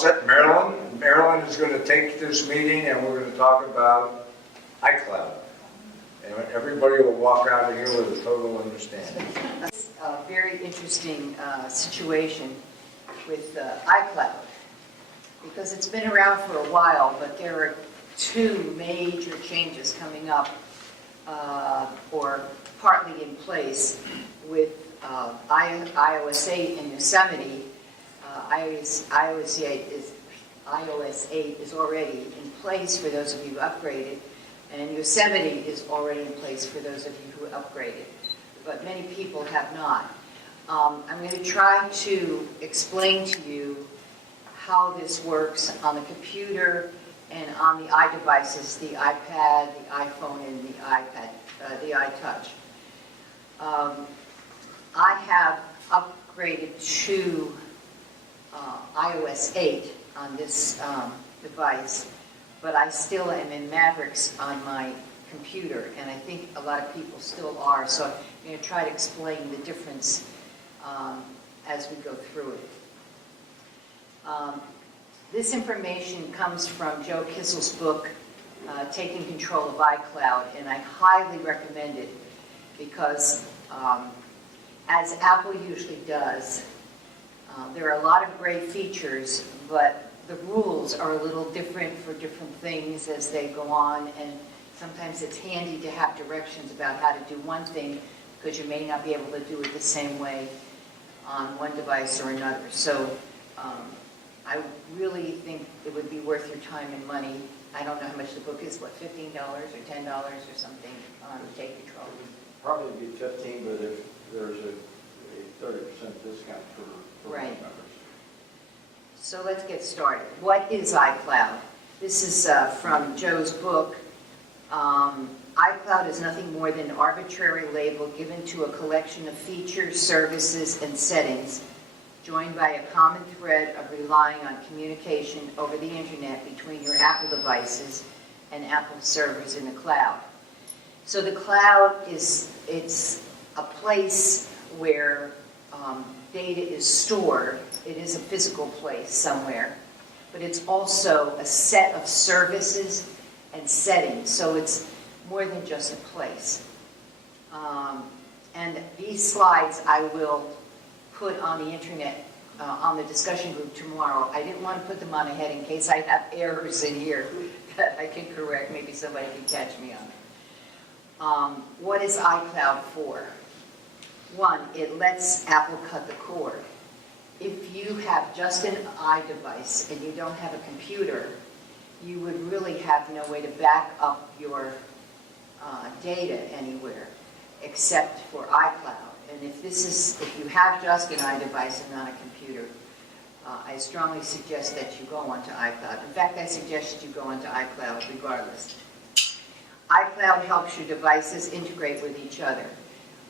set. Marilyn. Marilyn is going to take this meeting, and we're going to talk about iCloud. And everybody will walk out of here with a total understanding. It's a very interesting situation with iCloud, because it's been around for a while, but there are two major changes coming up, or partly in place, with iOS 8 and Yosemite. iOS 8 is already in place for those of you who upgraded, and Yosemite is already in place for those of you who upgraded, but many people have not. I'm going to try to explain to you how this works on the computer and on the iDevices, the iPad, the iPhone, and the iPad, the iTouch. I have upgraded to iOS 8 on this device, but I still am in Mavericks on my computer, and I think a lot of people still are, so I'm going to try to explain the difference as we go through it. This information comes from Joe Kissel's book, Taking Control of iCloud, and I highly recommend it because, as Apple usually does, there are a lot of great features, but the rules are a little different for different things as they go on, and sometimes it's handy to have directions about how to do one thing because you may not be able to do it the same way on one device or another. So I really think it would be worth your time and money. I don't know how much the book is, what, $15 or $10 or something on Take Control? Probably be 15, but if there's a 30% discount for right. members. So let's get started. What is iCloud? This is from Joe's book. iCloud is nothing more than an arbitrary label given to a collection of features, services, and settings, joined by a common thread of relying on communication over the internet between your Apple devices and Apple servers in the cloud. So the cloud it's a place where data is stored. It is a physical place somewhere, but it's also a set of services and settings, so it's more than just a place. And these slides I will put on the internet, on the discussion group tomorrow. I didn't want to put them on ahead in case I have errors in here that I can correct. Maybe somebody can catch me on it. What is iCloud for? One, it lets Apple cut the cord. If you have just an iDevice and you don't have a computer, you would really have no way to back up your data anywhere except for iCloud. And if you have just an iDevice and not a computer, I strongly suggest that you go onto iCloud. In fact, I suggest you go onto iCloud regardless. iCloud helps your devices integrate with each other.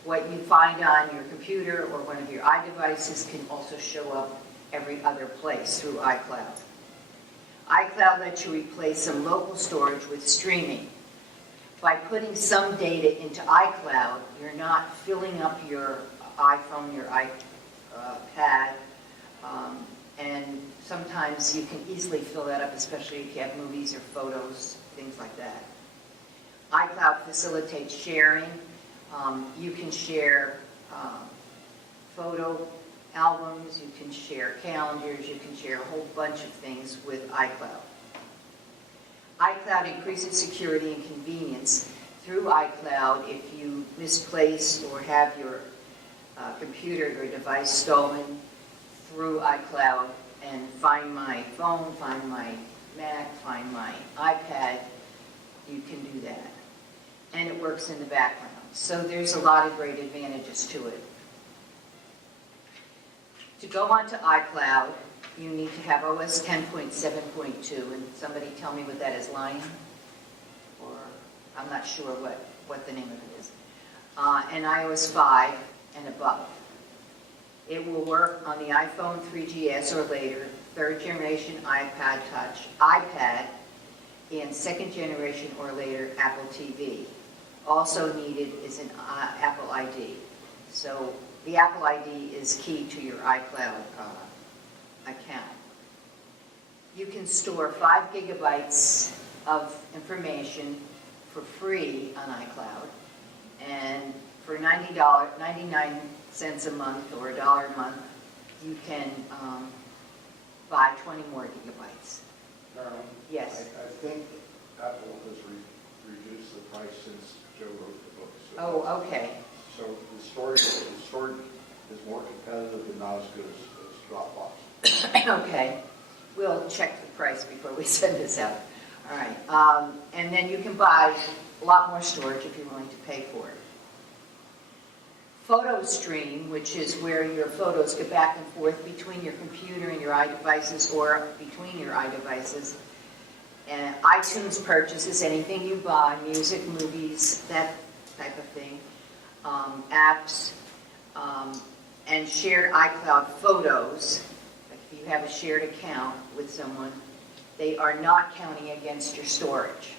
What you find on your computer or one of your iDevices can also show up every other place through iCloud. iCloud lets you replace some local storage with streaming. By putting some data into iCloud, you're not filling up your iPhone, your iPad, and sometimes you can easily fill that up, especially if you have movies or photos, things like that. iCloud facilitates sharing. You can share photo albums, you can share calendars, you can share a whole bunch of things with iCloud. iCloud increases security and convenience through iCloud if you misplace or have your computer or device stolen through iCloud and find my phone, find my Mac, find my iPad, you can do that. And it works in the background. So there's a lot of great advantages to it. To go onto iCloud, you need to have OS 10.7.2, and somebody tell me what that is, Lion? Or I'm not sure what the name of it is. And iOS 5 and above. It will work on the iPhone 3GS or later, third generation iPad Touch, iPad, and second generation or later Apple TV. Also needed is an Apple ID. So the Apple ID is key to your iCloud account. you can store 5 gigabytes of information for free on iCloud, and for $99 a month or $1 a month, you can buy 20 more gigabytes. Marilyn? Yes. I think Apple has reduced the price since Joe wrote the book. So Oh, okay. So the storage is more competitive and not as good as Dropbox. Okay, we'll check the price before we send this out. All right, and then you can buy a lot more storage if you're willing to pay for it. Photo stream, which is where your photos go back and forth between your computer and your iDevices, or between your iDevices. And iTunes purchases, anything you buy, music, movies, that type of thing, apps, and shared iCloud photos. Like if you have a shared account with someone, they are not counting against your storage.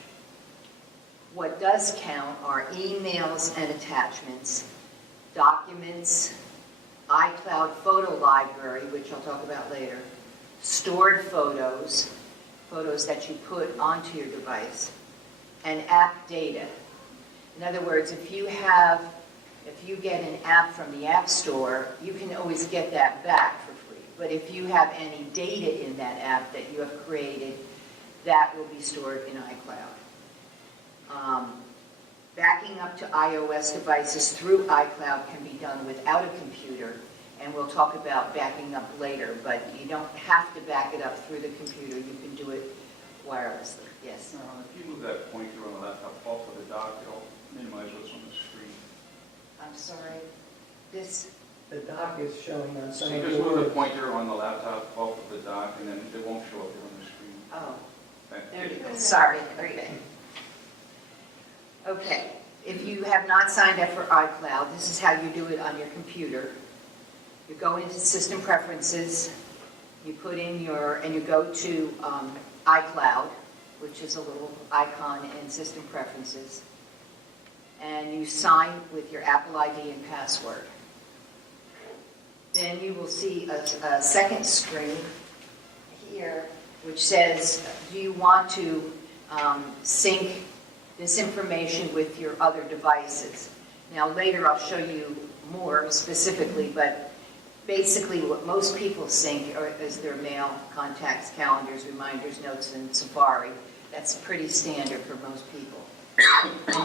What does count are emails and attachments, documents, iCloud photo library, which I'll talk about later, stored photos, photos that you put onto your device, and app data. In other words, if you get an app from the App Store, you can always get that back for free. But if you have any data in that app that you have created, that will be stored in iCloud. Backing up to iOS devices through iCloud can be done without a computer, and we'll talk about backing up later, but you don't have to back it up through the computer. You can do it wirelessly. Yes? If you move that pointer on the laptop off of the dock, it'll minimize what's on the screen. I'm sorry. This, The dock is showing on So some you of just the move the words. pointer on the laptop off of the dock, and then it won't show up on the screen. oh, That- there you go. Sorry. Okay. Okay. If you have not signed up for iCloud, this is how you do it on your computer. You go into System Preferences, you put in and you go to iCloud, which is a little icon in System Preferences, and you sign with your Apple ID and password. Then you will see a second screen here, which says, do you want to sync this information with your other devices? Now later I'll show you more specifically, but basically what most people sync is their mail, contacts, calendars, reminders, notes, and Safari. That's pretty standard for most people.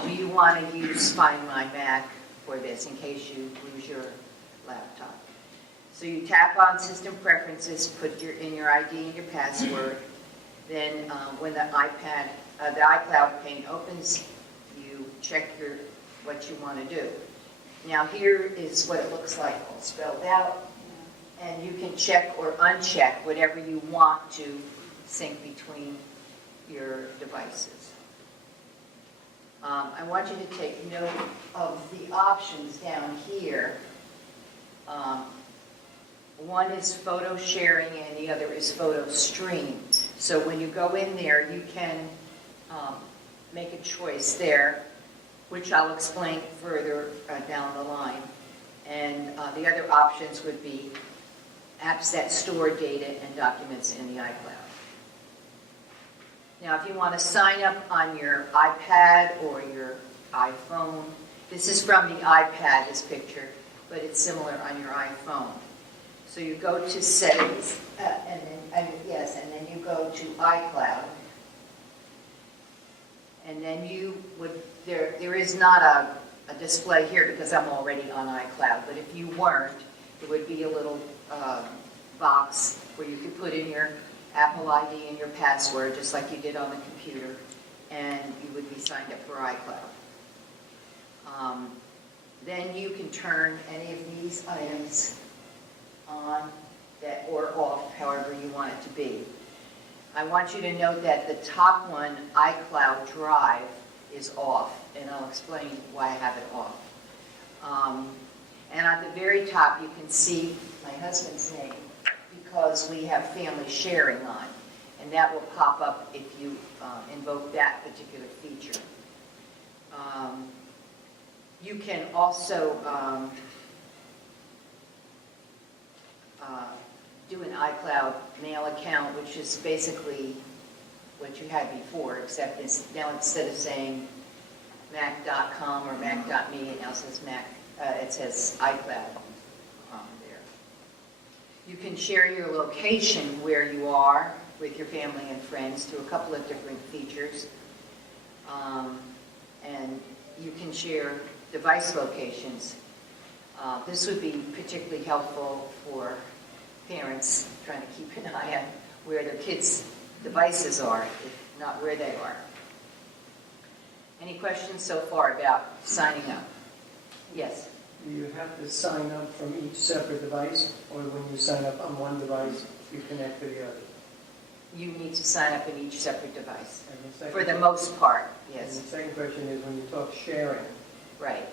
Do you want to use Find My Mac for this in case you lose your laptop? So you tap on System Preferences, put in your ID and your password. Then when the iCloud pane opens, you check what you want to do. Now here is what it looks like all spelled out. And you can check or uncheck whatever you want to sync between your devices. I want you to take note of the options down here. One is photo sharing and the other is photo stream. So when you go in there, you can make a choice there, which I'll explain further down the line. And the other options would be apps that store data and documents in the iCloud. Now, if you want to sign up on your iPad or your iPhone, this is from the iPad, this picture, but it's similar on your iPhone. So you go to Settings, and then you go to iCloud, and then you would, there is not a display here because I'm already on iCloud, but if you weren't, it would be a little box where you could put in your Apple ID and your password, just like you did on the computer, and you would be signed up for iCloud. Then you can turn any of these items on or off, however you want it to be. I want you to note that the top one, iCloud Drive, is off, and I'll explain why I have it off. And at the very top, you can see my husband's name, because we have family sharing on, and that will pop up if you invoke that particular feature. You can also do an iCloud mail account, which is basically what you had before, except now instead of saying mac.com or mac.me, it now says it says iCloud there. You can share your location where you are with your family and friends through a couple of different features. And you can share device locations. This would be particularly helpful for parents trying to keep an eye on where their kids' devices are, if not where they are. Any questions so far about signing up? Yes? Do you have to sign up from each separate device, or when you sign up on one device, you connect to the other? You need to sign up in each separate device, And the second- for the most part, And yes. the second question is, when you talk sharing, Right.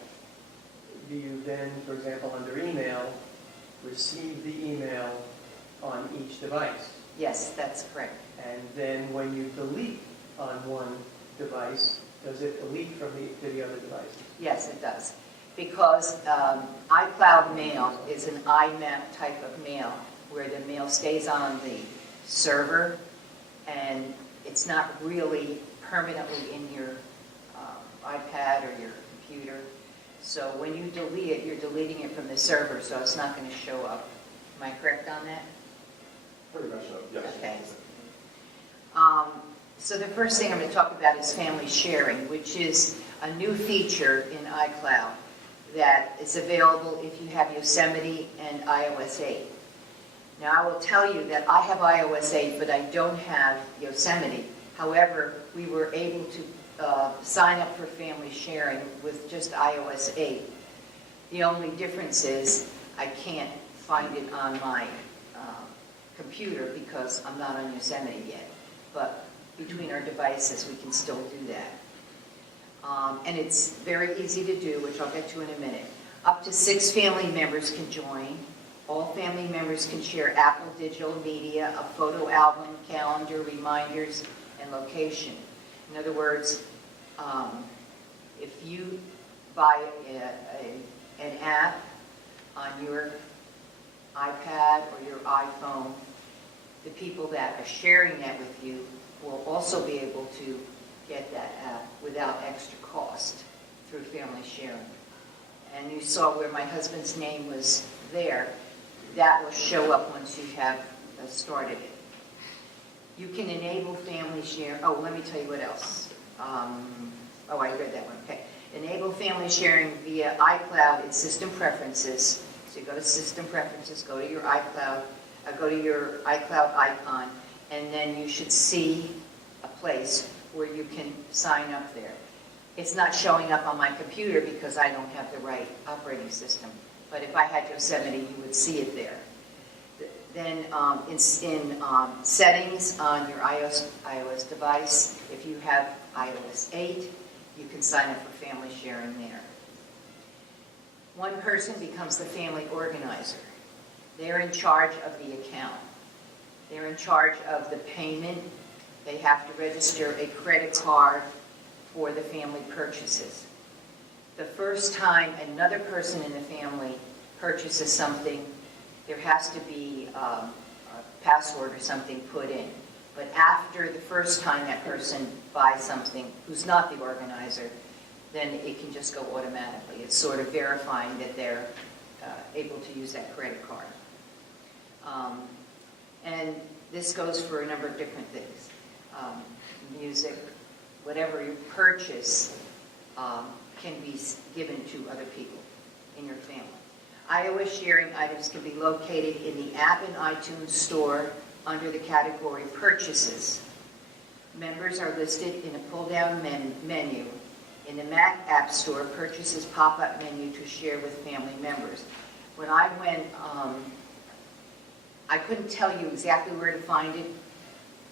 do you then, for example, under email, receive the email on each device? Yes, that's correct. And then when you delete on one device, does it delete to the other devices? Yes, it does. Because iCloud mail is an IMAP type of mail, where the mail stays on the server, and it's not really permanently in your iPad or your computer. So when you delete it, you're deleting it from the server, so it's not going to show up. Am I correct on that? Pretty much so, yes. Okay. So the first thing I'm going to talk about is family sharing, which is a new feature in iCloud that is available if you have Yosemite and iOS 8. Now, I will tell you that I have iOS 8, but I don't have Yosemite. However, we were able to sign up for family sharing with just iOS 8. The only difference is I can't find it on my computer because I'm not on Yosemite yet. But between our devices, we can still do that. And it's very easy to do, which I'll get to in a minute. Up to 6 family members can join. All family members can share Apple Digital Media, a photo album, calendar, reminders, and location. In other words, if you buy an app on your iPad or your iPhone, the people that are sharing that with you will also be able to get that app without extra cost through family sharing. And you saw where my husband's name was there. That will show up once you have started it. You can enable family share. Oh, let me tell you what else. I read that one. Okay. Enable family sharing via iCloud in System Preferences. So you go to System Preferences, go to your iCloud, go to your iCloud icon, and then you should see a place where you can sign up there. It's not showing up on my computer because I don't have the right operating system. But if I had Yosemite, you would see it there. Then in settings on your iOS device, if you have iOS 8, you can sign up for family sharing there. One person becomes the family organizer. They're in charge of the account. They're in charge of the payment. They have to register a credit card for the family purchases. The first time another person in the family purchases something, there has to be a password or something put in. But after the first time that person buys something, who's not the organizer, then it can just go automatically. It's sort of verifying that they're able to use that credit card. And this goes for a number of different things. Music, whatever you purchase can be given to other people in your family. iOS sharing items can be located in the app and iTunes store under the category Purchases. Members are listed in a pull-down menu. In the Mac App Store, Purchases pop-up menu to share with family members. When I went, I couldn't tell you exactly where to find it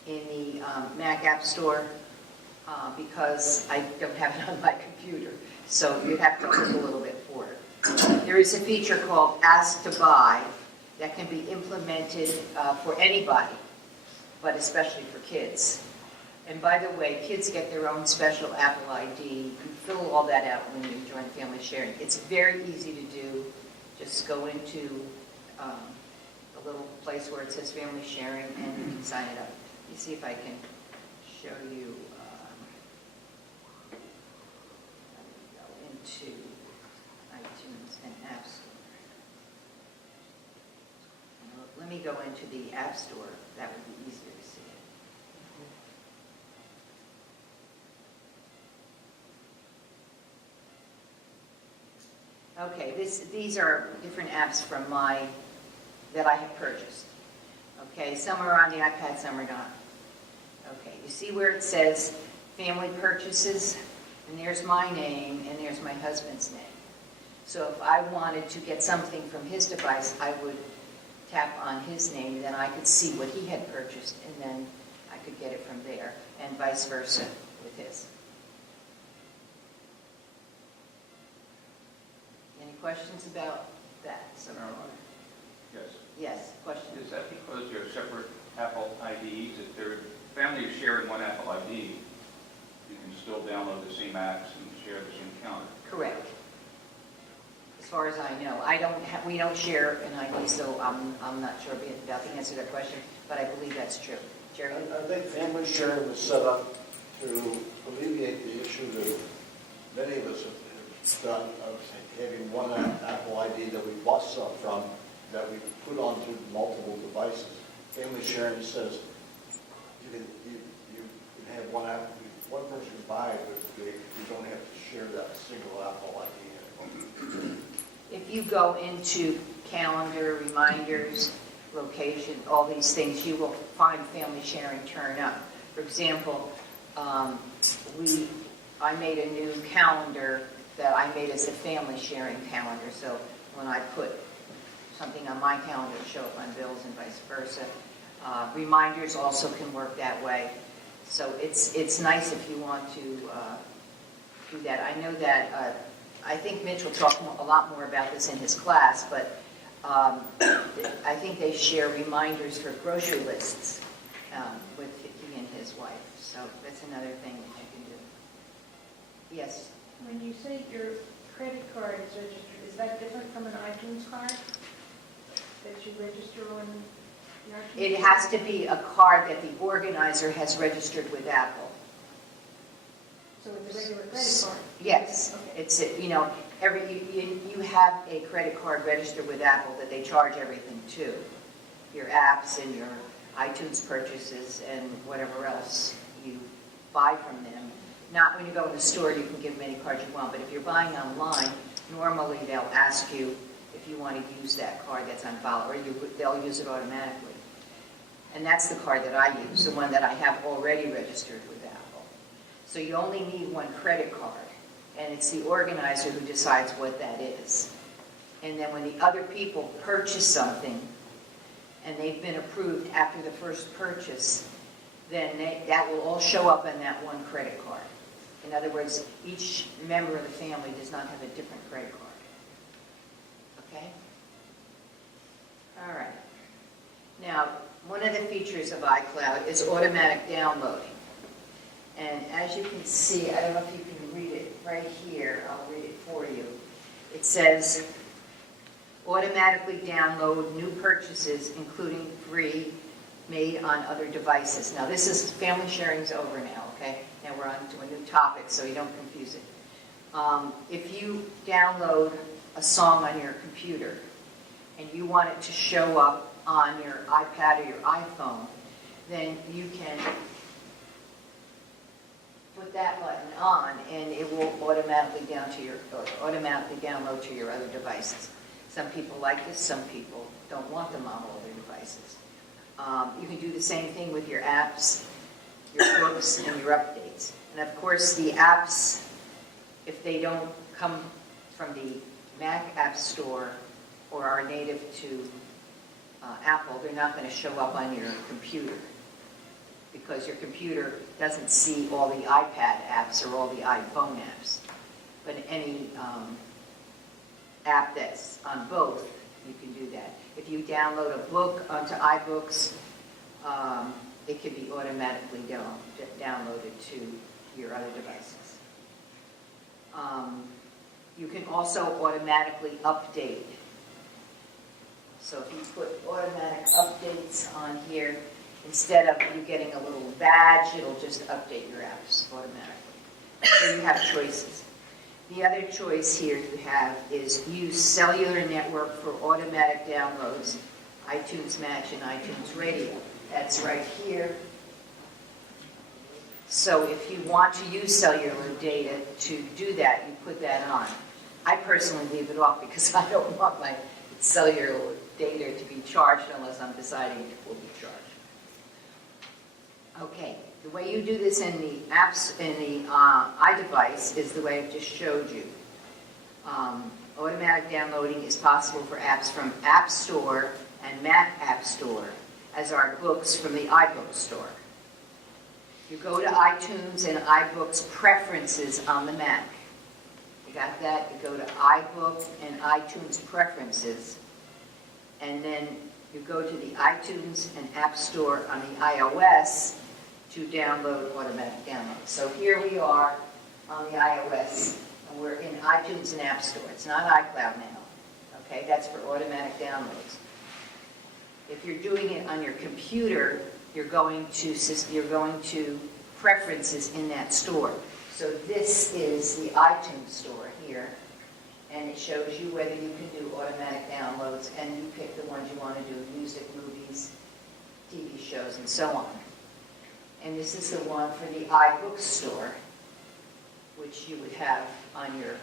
in the Mac App Store because I don't have it on my computer. So you have to look a little bit for it. There is a feature called Ask to Buy that can be implemented for anybody, but especially for kids. And by the way, kids get their own special Apple ID. You fill all that out when you join family sharing. It's very easy to do. Just go into the a little place where it says family sharing, and you can sign it up. Let me see if I can show you. Let me go into iTunes and App Store. Let me go into the App Store. That would be easier to see it. Okay, these are different apps from that I have purchased. Okay, some are on the iPad, some are not. Okay, you see where it says family purchases, and there's my name, and there's my husband's name. So if I wanted to get something from his device, I would tap on his name, then I could see what he had purchased, and then I could get it from there, and vice versa with his. Any questions about that so far? Yes. Yes, question? Is that because you're separate Apple IDs? If their family is sharing one Apple ID, you can still download the same apps and share the same counter? Correct. As far as I know, we don't share an ID, so I'm not sure about the answer to that question, but I believe that's true. Jerry? I think family sharing was set up to alleviate the issue that many of us have done of having one Apple ID that we bought stuff from that we put onto multiple devices. Family sharing says you can have one app, one person can buy it, but you don't have to share that single Apple ID anymore. If you go into calendar, reminders, location, all these things, you will find family sharing turn up. For example, I made a new calendar that I made as a family sharing calendar. So when I put something on my calendar, it'll show up on Bill's and vice versa. Reminders also can work that way. So it's nice if you want to do that. I know that I think Mitch will talk a lot more about this in his class, but I think they share reminders for grocery lists with he and his wife. So that's another thing that you can do. Yes? When you say your credit card is registered, is that different from an iTunes card that you register on your iTunes? It has to be a card that the organizer has registered with Apple. So it's a regular credit card? Yes, Okay. it's, you have a credit card registered with Apple that they charge everything to. Your apps and your iTunes purchases and whatever else you buy from them. Not when you go in the store, you can give them any card you want, but if you're buying online, normally they'll ask you if you want to use that card that's on file, or they'll use it automatically. And that's the card that I use, the one that I have already registered with Apple. So you only need one credit card, and it's the organizer who decides what that is. And then when the other people purchase something, and they've been approved after the first purchase, then that will all show up on that one credit card. In other words, each member of the family does not have a different credit card. Okay? All right. Now, one of the features of iCloud is automatic downloading. And as you can see, I don't know if you can read it right here. I'll read it for you. It says, automatically download new purchases, including free, made on other devices. Now, this is family sharing's over now, okay? Now we're on to a new topic, so you don't confuse it. If you download a song on your computer and you want it to show up on your iPad or your iPhone, then you can put that button on and it will automatically download to your other devices. Some people like this, some people don't want them on all their devices. You can do the same thing with your apps, your books, and your updates. And of course, the apps, if they don't come from the Mac App Store or are native to Apple, they're not going to show up on your computer because your computer doesn't see all the iPad apps or all the iPhone apps. But any app that's on both, you can do that. If you download a book onto iBooks, it can be automatically downloaded to your other devices. You can also automatically update So if you put automatic updates on here, instead of you getting a little badge, it'll just update your apps automatically. So you have choices. The other choice here you have is use cellular network for automatic downloads, iTunes Match and iTunes Radio. That's right here. So if you want to use cellular data to do that, you put that on. I personally leave it off because I don't want my cellular data to be charged unless I'm deciding it will be charged. Okay, the way you do this in the apps, in the iDevice is the way I've just showed you. Automatic downloading is possible for apps from App Store and Mac App Store, as are books from the iBook Store. You go to iTunes and iBooks Preferences on the Mac. You got that? You go to iBook and iTunes Preferences, and then you go to the iTunes and App Store on the iOS to download automatic downloads. So here we are on the iOS, and we're in iTunes and App Store. It's not iCloud now. Okay, that's for automatic downloads. If you're doing it on your computer, you're going to Preferences in that store. So this is the iTunes store here, and it shows you whether you can do automatic downloads, and you pick the ones you want to do: music, movies, TV shows, and so on. And this is the one for the iBook store, which you would have on your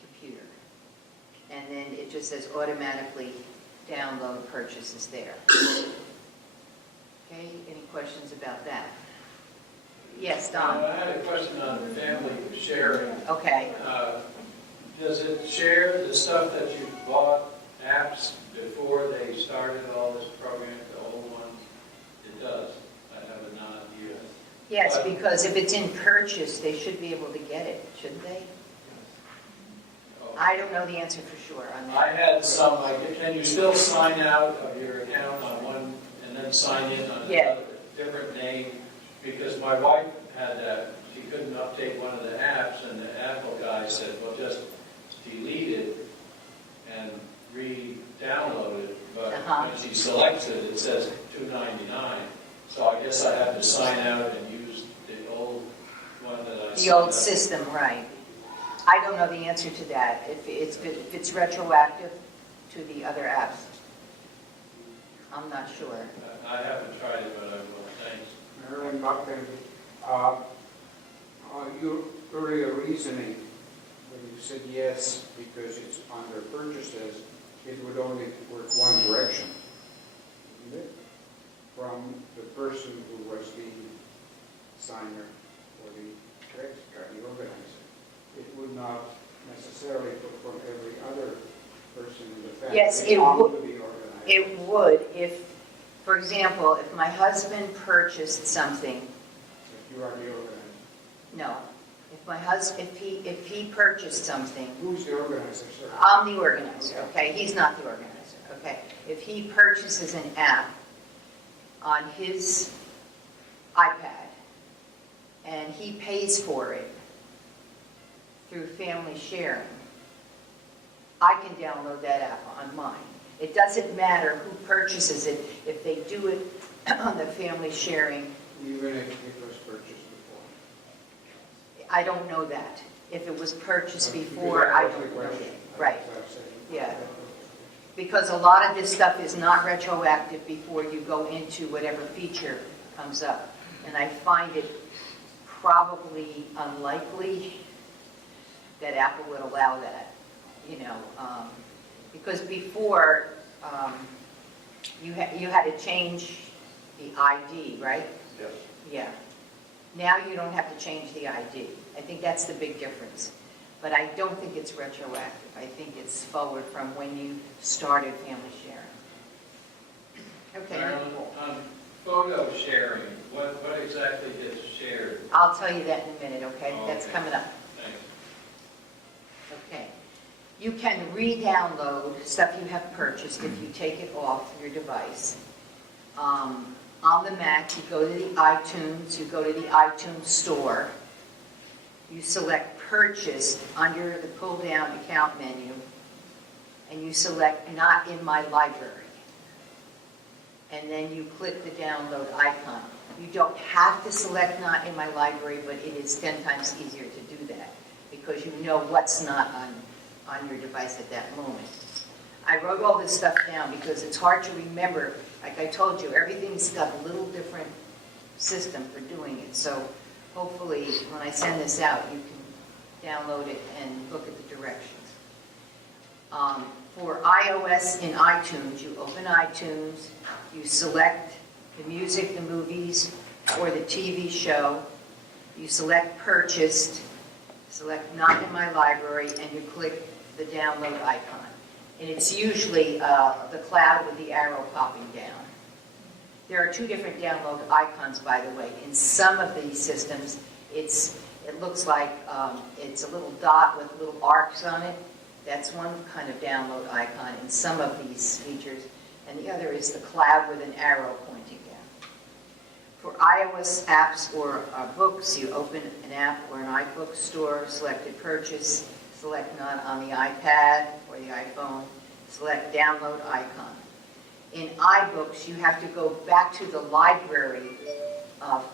computer. And then it just says automatically download purchases there. Okay, any questions about that? Yes, Don? I had a question on family sharing. Okay. Does it share the stuff that you bought, apps, before they started all this program, the old ones? It does. I have an idea. Yes, because if it's in purchase, they should be able to get it, shouldn't they? Oh. I don't know the answer for sure on that. I had some, like, can you still sign out of your account on one and then sign in on Yeah. another different name? Because my wife had that, she couldn't update one of the apps, and the Apple guy said, well, just delete it and re-download it. But when she selects it, it says $2.99. So I guess I have to sign out and use the old one that I The old system, right. I don't know the answer to that, if it's retroactive to the other apps. I'm not sure. I haven't tried it, but I will. Thanks. Marilyn Buckton, your earlier reasoning, when you said yes, because it's under purchases, it would only work one direction, wouldn't it? From the person who was the signer or the credit card, the organizer. It would not necessarily go from every other person in the family. Yes, it onto would. the organizer. It would if, for example, if my husband purchased something. If you are the organizer. No. If my husband, if he purchased something. Who's the organizer, sir? I'm the organizer, okay? He's not the organizer, okay? If he purchases an app on his iPad and he pays for it through family sharing, I can download that app on mine. It doesn't matter who purchases it if they do it on the family sharing. Even if it was purchased before. I don't know that. If it was purchased Because before, that I was the don't know question. that. Right, That's what I'm saying. yeah. Because a lot of this stuff is not retroactive before you go into whatever feature comes up. And I find it probably unlikely that Apple would allow that, because before, you had to change the ID, right? Yes. Yeah. Now you don't have to change the ID. I think that's the big difference. But I don't think it's retroactive. I think it's forward from when you started family sharing. Okay. Marilyn, on photo sharing, what exactly gets shared? I'll tell you that in a minute, okay? Oh, That's okay. coming up. Thanks. Okay. You can re-download stuff you have purchased if you take it off your device. On the Mac, you go to the iTunes, you go to the iTunes store, you select Purchased under the pull-down account menu, and you select Not in My Library. And then you click the download icon. You don't have to select Not in My Library, but it is 10 times easier to do that because you know what's not on your device at that moment. I wrote all this stuff down because it's hard to remember. Like I told you, everything's got a little different system for doing it. So hopefully when I send this out, you can download it and look at the directions. For iOS in iTunes, you open iTunes, you select the music, the movies, or the TV show, you select Purchased, select Not in My Library, and you click the download icon. And it's usually the cloud with the arrow popping down. There are two different download icons, by the way. In some of these systems, it looks like it's a little dot with little arcs on it. That's one kind of download icon in some of these features. And the other is the cloud with an arrow pointing down. For iOS apps or books, you open an app or an iBook store, selected Purchase, select Not on the iPad or the iPhone, select Download icon. In iBooks, you have to go back to the library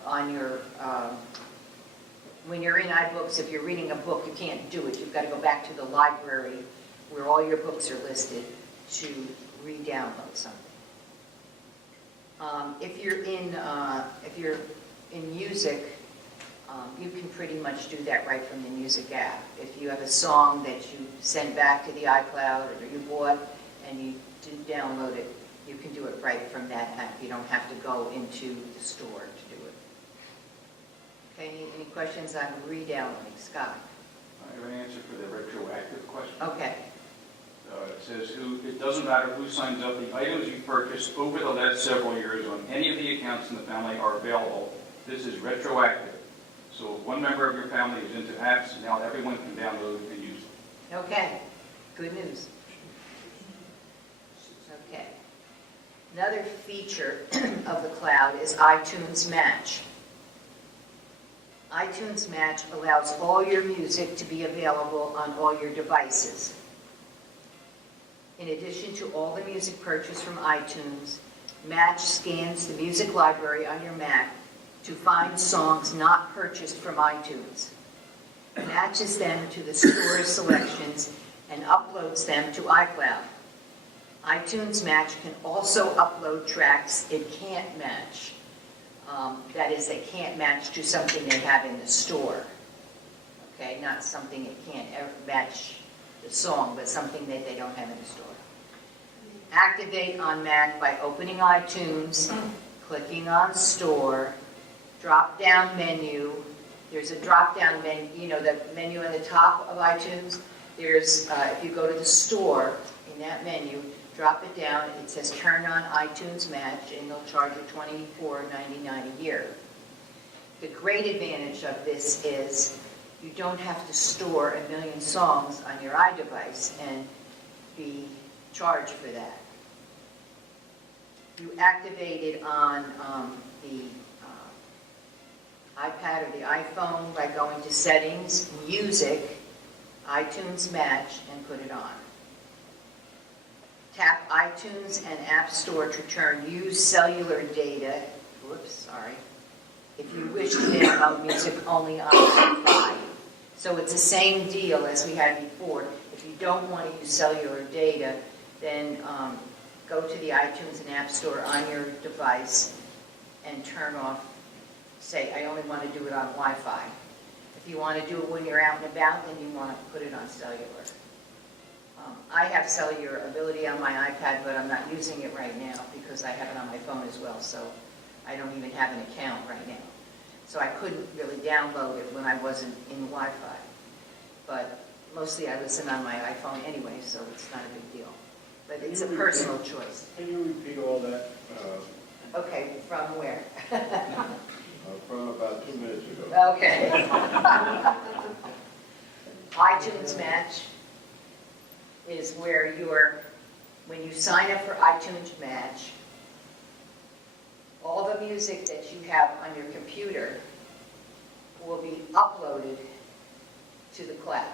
on your, when you're in iBooks, if you're reading a book, you can't do it. You've got to go back to the library where all your books are listed to re-download something. If you're in music, you can pretty much do that right from the music app. If you have a song that you send back to the iCloud or you bought and you didn't download it, you can do it right from that app. You don't have to go into the store to do it. Okay, any questions on re-downloading? Scott? I have an answer for the retroactive question. Okay. It says, it doesn't matter who signs up, the items you purchased over the last several years on any of the accounts in the family are available. This is retroactive. So if one member of your family is into apps, now everyone can download and use it. Okay, good news. Okay. Another feature of the cloud is iTunes Match. iTunes Match allows all your music to be available on all your devices. In addition to all the music purchased from iTunes, Match scans the music library on your Mac to find songs not purchased from iTunes, matches them to the store's selections, and uploads them to iCloud. iTunes Match can also upload tracks it can't match. That is, they can't match to something they have in the store. Okay, not something it can't ever match the song, but something that they don't have in the store. Activate on Mac by opening iTunes, clicking on Store, drop-down menu. There's a drop-down menu, you know, the menu at the top of iTunes. There's, if you go to the store, in that menu, drop it down, it says turn on iTunes Match, and they'll charge you $24.99 a year. The great advantage of this is you don't have to store 1 million songs on your iDevice and be charged for that. You activate it on the iPad or the iPhone by going to Settings, Music, iTunes Match, and put it on. Tap iTunes and App Store to turn Use Cellular Data, if you wish to download music only on Wi-Fi. So it's the same deal as we had before. If you don't want to use cellular data, then go to the iTunes and App Store on your device and turn off, say, I only want to do it on Wi-Fi. If you want to do it when you're out and about, then you want to put it on cellular. I have cellular ability on my iPad, but I'm not using it right now because I have it on my phone as well, so I don't even have an account right now. So I couldn't really download it when I wasn't in Wi-Fi. But mostly I listen on my iPhone anyway, so it's not a big deal. But it's a personal choice. Can you repeat all that Okay, from where? from about 2 minutes ago? Okay. iTunes Match is where when you sign up for iTunes Match, all the music that you have on your computer will be uploaded to the cloud.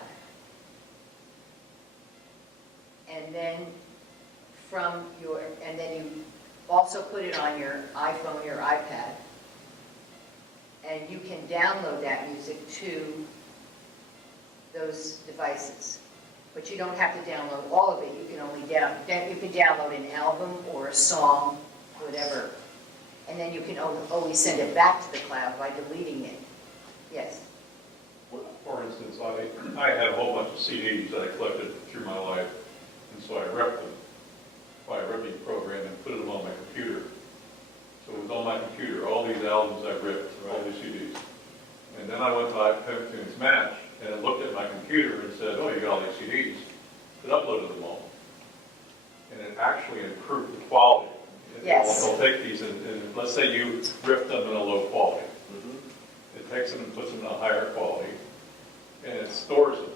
and then and then you also put it on your iPhone, your iPad, and you can download that music to those devices. But you don't have to download all of it. You can only you can download an album or a song, whatever. And then you can always send it back to the cloud by deleting it. Yes. For instance, I had a whole bunch of CDs that I collected through my life, and so I ripped them by a ripping program and put them on my computer. So it was on my computer, all these albums I ripped, all these CDs. And then I went to iTunes Match, and it looked at my computer and said, oh, you got all these CDs. It uploaded them all. And it actually improved the quality. Yes. They'll take these, and let's say you ripped them in a low quality. It takes them and puts them in a higher quality, and it stores them.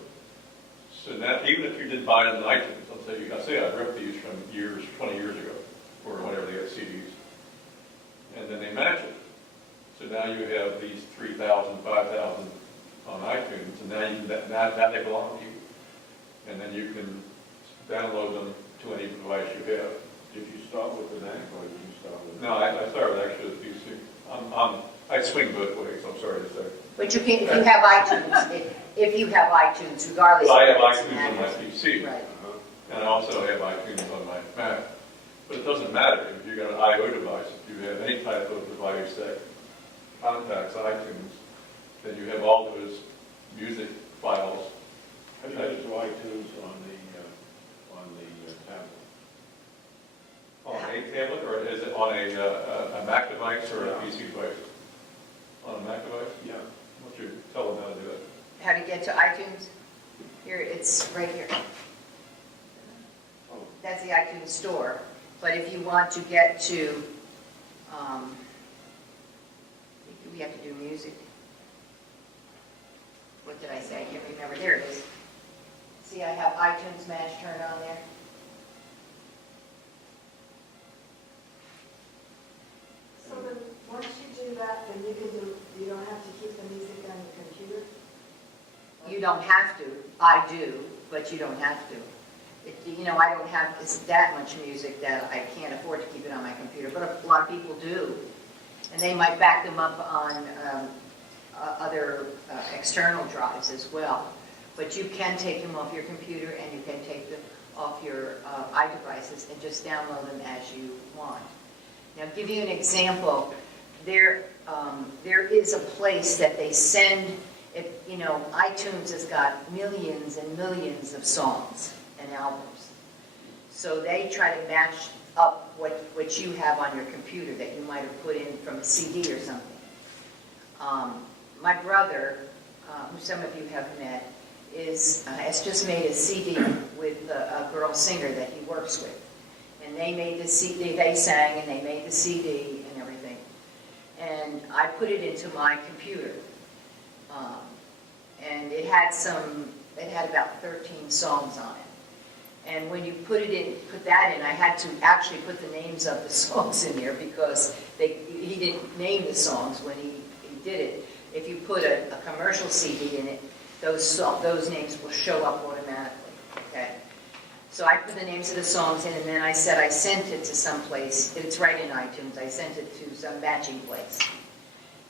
So now, even if you didn't buy them on iTunes, let's say I ripped these from 20 years ago, or whenever they had CDs, and then they match it. So now you have these 3,000, 5,000 on iTunes, and now they belong to you. And then you can download them to any device you have. Did you start with an Mac or did you start with? No, I started actually with PC. I swing both ways, I'm sorry to say. But you can, if you have iTunes, if you have iTunes, regardless. I have of what's iTunes on my PC, Right. and I also have iTunes on my Mac. But it doesn't matter if you've got an I/O device, if you have any type of device that contacts iTunes, then you have all those music files. How do you get to iTunes on the tablet? On a tablet, or is it on a Mac device or a PC device? On a Mac device? Yeah. Why don't you tell them how to do it? How to get to iTunes? Here, it's right here. Oh. That's the iTunes store. But if you want to get to, we have to do music. What did I say? I can't remember. There it is. See, I have iTunes Match turned on there. So then, once you do that, then you don't have to keep the music on your computer? You don't have to. I do, but you don't have to. I don't have that much music that I can't afford to keep it on my computer, but a lot of people do. And they might back them up on other external drives as well. But you can take them off your computer and you can take them off your iDevices and just download them as you want. Now, to give you an example, there is a place that they send, iTunes has got millions and millions of songs and albums. So they try to match up what you have on your computer that you might have put in from a CD or something. My brother, who some of you have met, has just made a CD with a girl singer that he works with. And they made the CD, they sang and they made the CD and everything. And I put it into my computer. And it had about 13 songs on it. And when you put that in, I had to actually put the names of the songs in there because he didn't name the songs when he did it. If you put a commercial CD in it, those names will show up automatically, okay? So I put the names of the songs in, and then I said I sent it to some place. It's right in iTunes. I sent it to some matching place.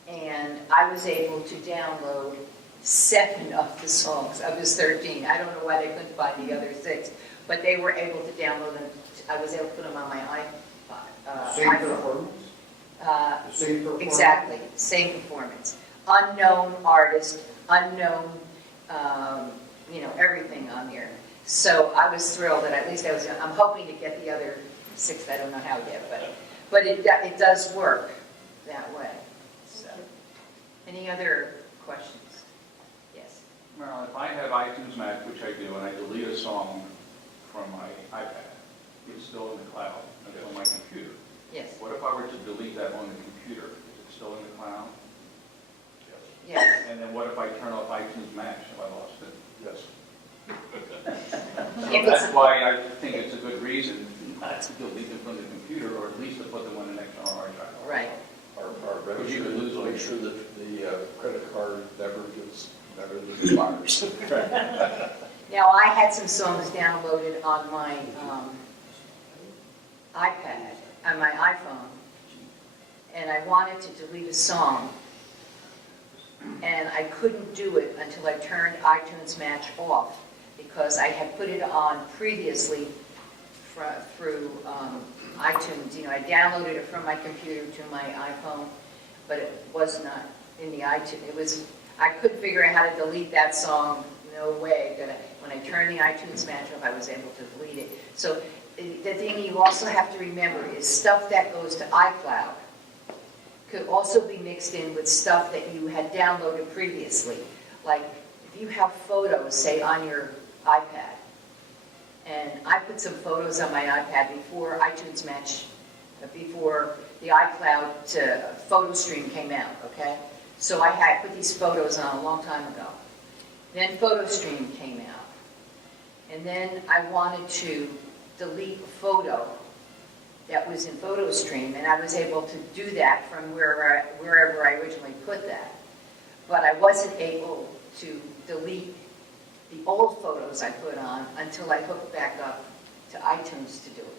And I was able to download 7 of the songs. I was 13. I don't know why they couldn't find the other 6. But they were able to download them. I was able to put them on my iPod. Same performance? The same performance? Exactly. Same performance. Unknown artist, unknown, everything on there. So I was thrilled that at least I'm hoping to get the other 6. I don't know how yet, but it does work that way. So, any other questions? Yes. Marilyn, if I have iTunes Match, which I do, and I delete a song from my iPad, it's still in the cloud, and it's on my computer. Yes. What if I were to delete that on the computer? Is it still in the cloud? Yes. And then what if I turn off iTunes Match? Have I lost it? Yes. So that's why I think it's a good reason not to delete them from the computer, or at least to put them on an external hard drive. Right. Our You could lose all make your- sure that the credit card never gets better than the bars. Now, I had some songs downloaded on my iPad, on my iPhone, and I wanted to delete a song, and I couldn't do it until I turned iTunes Match off, because I had put it on previously through iTunes. You know, I downloaded it from my computer to my iPhone, but it was not in the iTunes. I couldn't figure out how to delete that song. No way. When I turned the iTunes Match off, I was able to delete it. So the thing you also have to remember is stuff that goes to iCloud could also be mixed in with stuff that you had downloaded previously. Like if you have photos, say, on your iPad, and I put some photos on my iPad before iTunes Match, before the iCloud photo stream came out, okay? So I had put these photos on a long time ago. Then PhotoStream came out. And then I wanted to delete a photo that was in PhotoStream, and I was able to do that from wherever I originally put that. But I wasn't able to delete the old photos I put on until I hooked back up to iTunes to do it.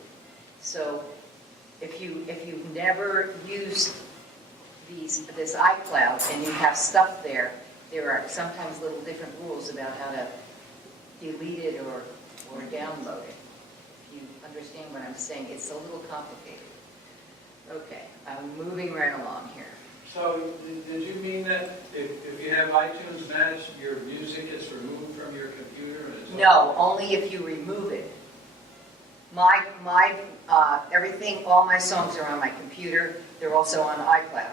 So if you've never used this iCloud and you have stuff there, there are sometimes little different rules about how to delete it or download it. If you understand what I'm saying, it's a little complicated. Okay, I'm moving right along here. So did you mean that if you have iTunes Match, your music is removed from your computer? And it's No, only if you remove it. Everything, all my songs are on my computer. They're also on iCloud.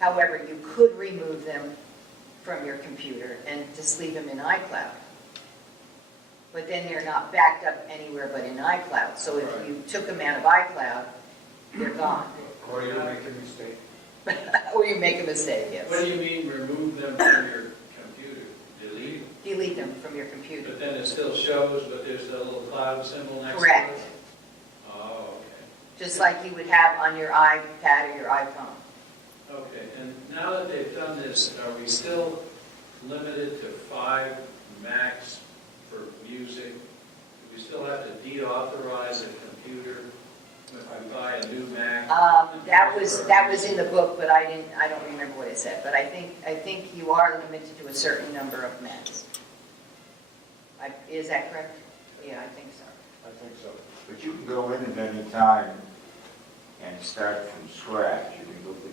However, you could remove them from your computer and just leave them in iCloud. But then they're not backed up anywhere but in iCloud. So if you took them out of iCloud, they're gone. Or you make a mistake. Or you make a mistake, yes. What do you mean remove them from your computer? Delete them? Delete them from your computer. But then it still shows, but there's a little cloud symbol next to it? Correct. Oh, okay. Just like you would have on your iPad or your iPhone. Okay, and now that they've done this, are we still limited to 5 Macs for music? Do we still have to deauthorize a computer if I buy a new Mac? That was in the book, but I don't remember what it said. But I think you are limited to a certain number of Macs. Is that correct? Yeah, I think so. I think so. But you can go in at any time and start from scratch.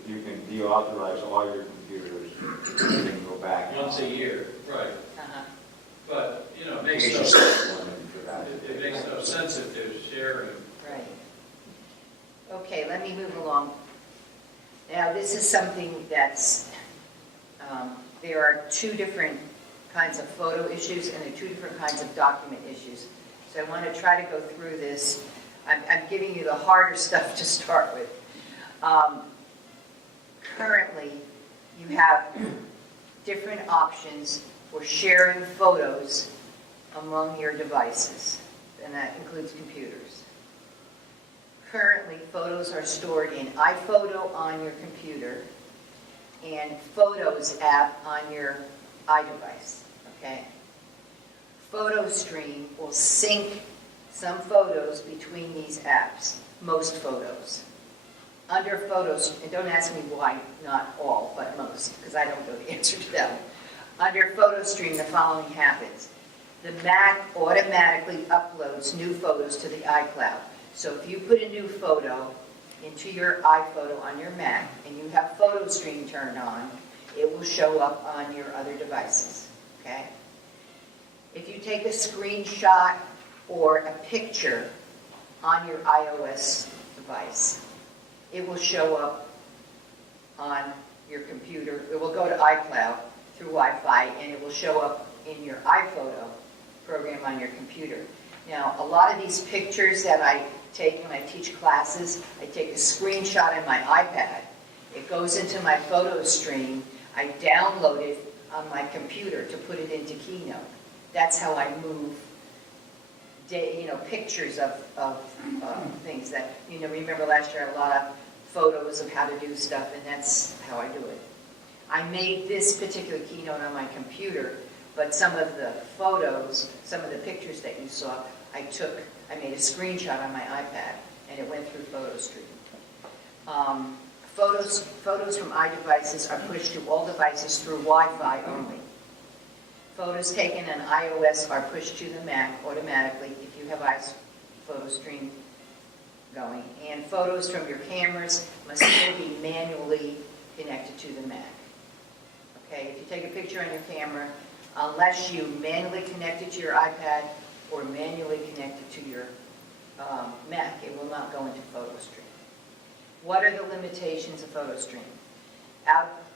You can deauthorize all your computers, and then go back. Once a year, right. Uh-huh. But, you know, it makes Occasionally no one for that. it makes no sense if they're sharing. Right. Okay, let me move along. Now, this is something that's, there are 2 different kinds of photo issues and there are 2 different kinds of document issues. So I want to try to go through this. I'm giving you the harder stuff to start with. Currently, you have different options for sharing photos among your devices, and that includes computers. Currently, photos are stored in iPhoto on your computer and Photos app on your iDevice, okay? PhotoStream will sync some photos between these apps, most photos. Under Photos, and don't ask me why not all, but most, because I don't know the answer to that one. Under PhotoStream, the following happens. The Mac automatically uploads new photos to the iCloud. So if you put a new photo into your iPhoto on your Mac, and you have PhotoStream turned on, it will show up on your other devices, okay? If you take a screenshot or a picture on your iOS device, it will show up on your computer. It will go to iCloud through Wi-Fi, and it will show up in your iPhoto program on your computer. Now, a lot of these pictures that I take when I teach classes, I take a screenshot on my iPad. It goes into my photo stream. I download it on my computer to put it into Keynote. That's how I move pictures of things that, remember last year I had a lot of photos of how to do stuff, and that's how I do it. I made this particular keynote on my computer, but some of the photos, some of the pictures that you saw, I made a screenshot on my iPad, and it went through PhotoStream. Photos from iDevices are pushed to all devices through Wi-Fi only. Photos taken on iOS are pushed to the Mac automatically if you have PhotoStream going. And photos from your cameras must still be manually connected to the Mac. Okay, if you take a picture on your camera, unless you manually connect it to your iPad or manually connect it to your Mac, it will not go into PhotoStream. What are the limitations of PhotoStream?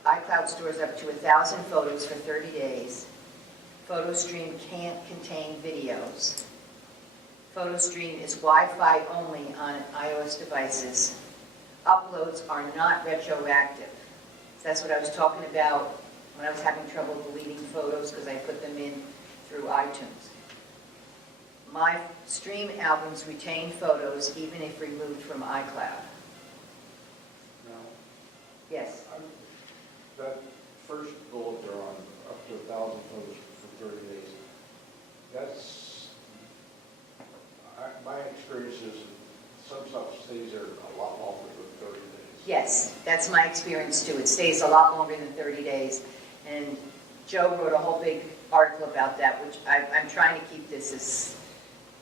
iCloud stores up to 1,000 photos for 30 days. PhotoStream can't contain videos. PhotoStream is Wi-Fi only on iOS devices. Uploads are not retroactive. So that's what I was talking about when I was having trouble deleting photos because I put them in through iTunes. My stream albums retain photos even if removed from iCloud. Now, Yes. that first bullet there on up to 1,000 photos for 30 days, that's, my experience is some stuff stays there a lot longer than 30 days. Yes, that's my experience too. It stays a lot longer than 30 days. And Joe wrote a whole big article about that, which I'm trying to keep this as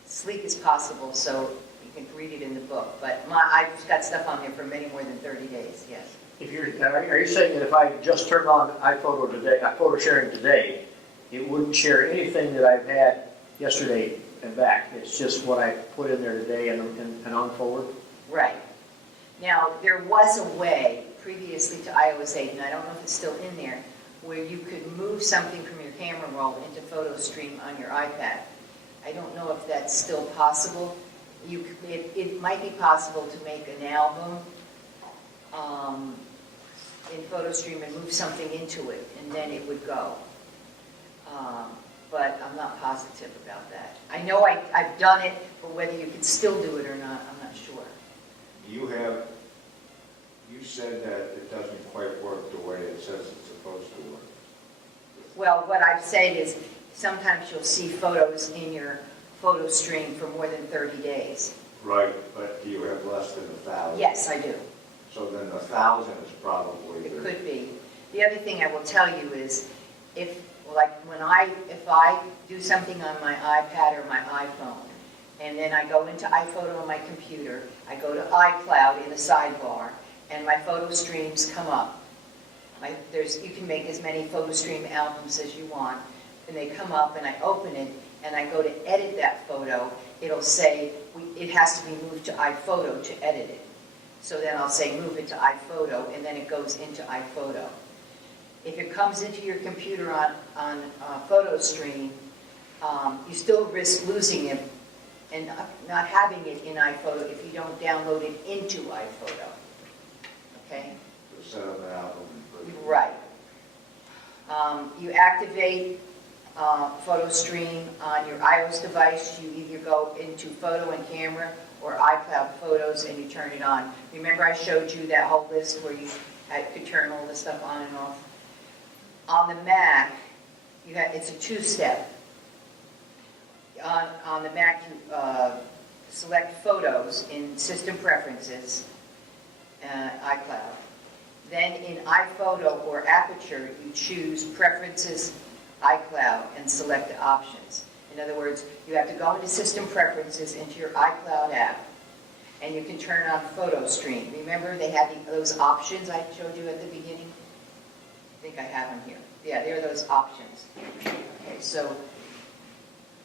sleek as possible so you can read it in the book. But I've got stuff on there for many more than 30 days, yes. Are you saying that if I just turned on iPhoto today, photo sharing today, it wouldn't share anything that I've had yesterday and back? It's just what I put in there today and on forward? Right. Now, there was a way previously to iOS 8, and I don't know if it's still in there, where you could move something from your camera roll into PhotoStream on your iPad. I don't know if that's still possible. It might be possible to make an album in PhotoStream and move something into it, and then it would go. But I'm not positive about that. I know I've done it, but whether you can still do it or not, I'm not sure. You said that it doesn't quite work the way it says it's supposed to work. Well, what I've said is sometimes you'll see photos in your photo stream for more than 30 days. Right, but do you have less than 1,000? Yes, I do. So then 1,000 is probably It the... could be. The other thing I will tell you is if I do something on my iPad or my iPhone, and then I go into iPhoto on my computer, I go to iCloud in the sidebar, and my photo streams come up. You can make as many photo stream albums as you want, and they come up, and I open it, and I go to edit that photo. It'll say it has to be moved to iPhoto to edit it. So then I'll say move it to iPhoto, and then it goes into iPhoto. If it comes into your computer on PhotoStream, you still risk losing it and not having it in iPhoto if you don't download it into iPhoto. Okay? To set up an album. Right. You activate PhotoStream on your iOS device. You either go into Photo and Camera or iCloud Photos and you turn it on. Remember I showed you that whole list where you could turn all this stuff on and off? On the Mac, it's a two-step. On the Mac, you select Photos in System Preferences, iCloud. Then in iPhoto or Aperture, you choose Preferences, iCloud, and select the options. In other words, you have to go into System Preferences into your iCloud app, and you can turn on Photo Stream. Remember they had those options I showed you at the beginning? I think I have them here. Yeah, there are those options. Okay, so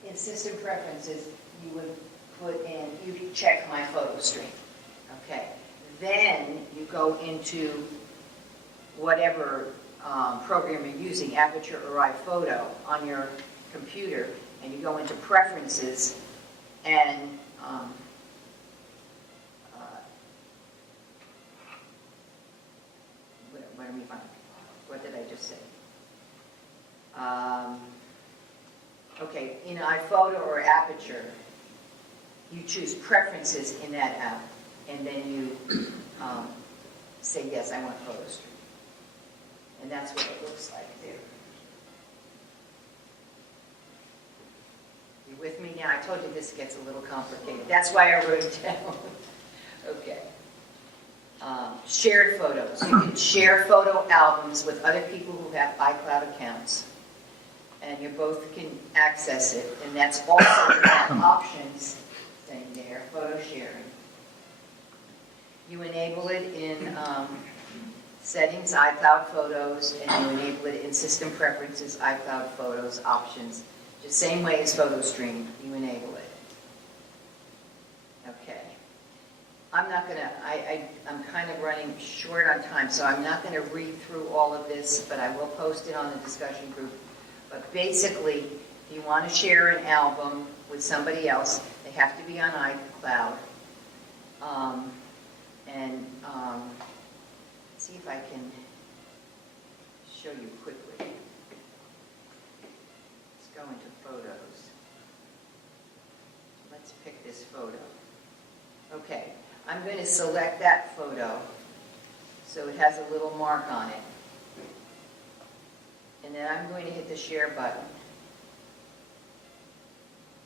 in System Preferences, you would put in, you can check my photo stream. Okay, then you go into whatever program you're using, Aperture or iPhoto, on your computer, and you go into Preferences, and what did I just say? Okay, in iPhoto or Aperture, you choose Preferences in that app, and then you say, yes, I want PhotoStream. And that's what it looks like there. You with me now? I told you this gets a little complicated. That's why I wrote it down. Okay. Shared photos. You can share photo albums with other people who have iCloud accounts. And you both can access it. And that's also that options thing there, photo sharing. You enable it in settings, iCloud photos, and you enable it in system preferences, iCloud photos, options. The same way as PhotoStream, you enable it. Okay. I'm not going to, I'm kind of running short on time, so I'm not going to read through all of this, but I will post it on the discussion group. But basically, if you want to share an album with somebody else, they have to be on iCloud. See if I can show you quickly. Let's go into photos. Let's pick this photo. Okay, I'm going to select that photo so it has a little mark on it. And then I'm going to hit the share button.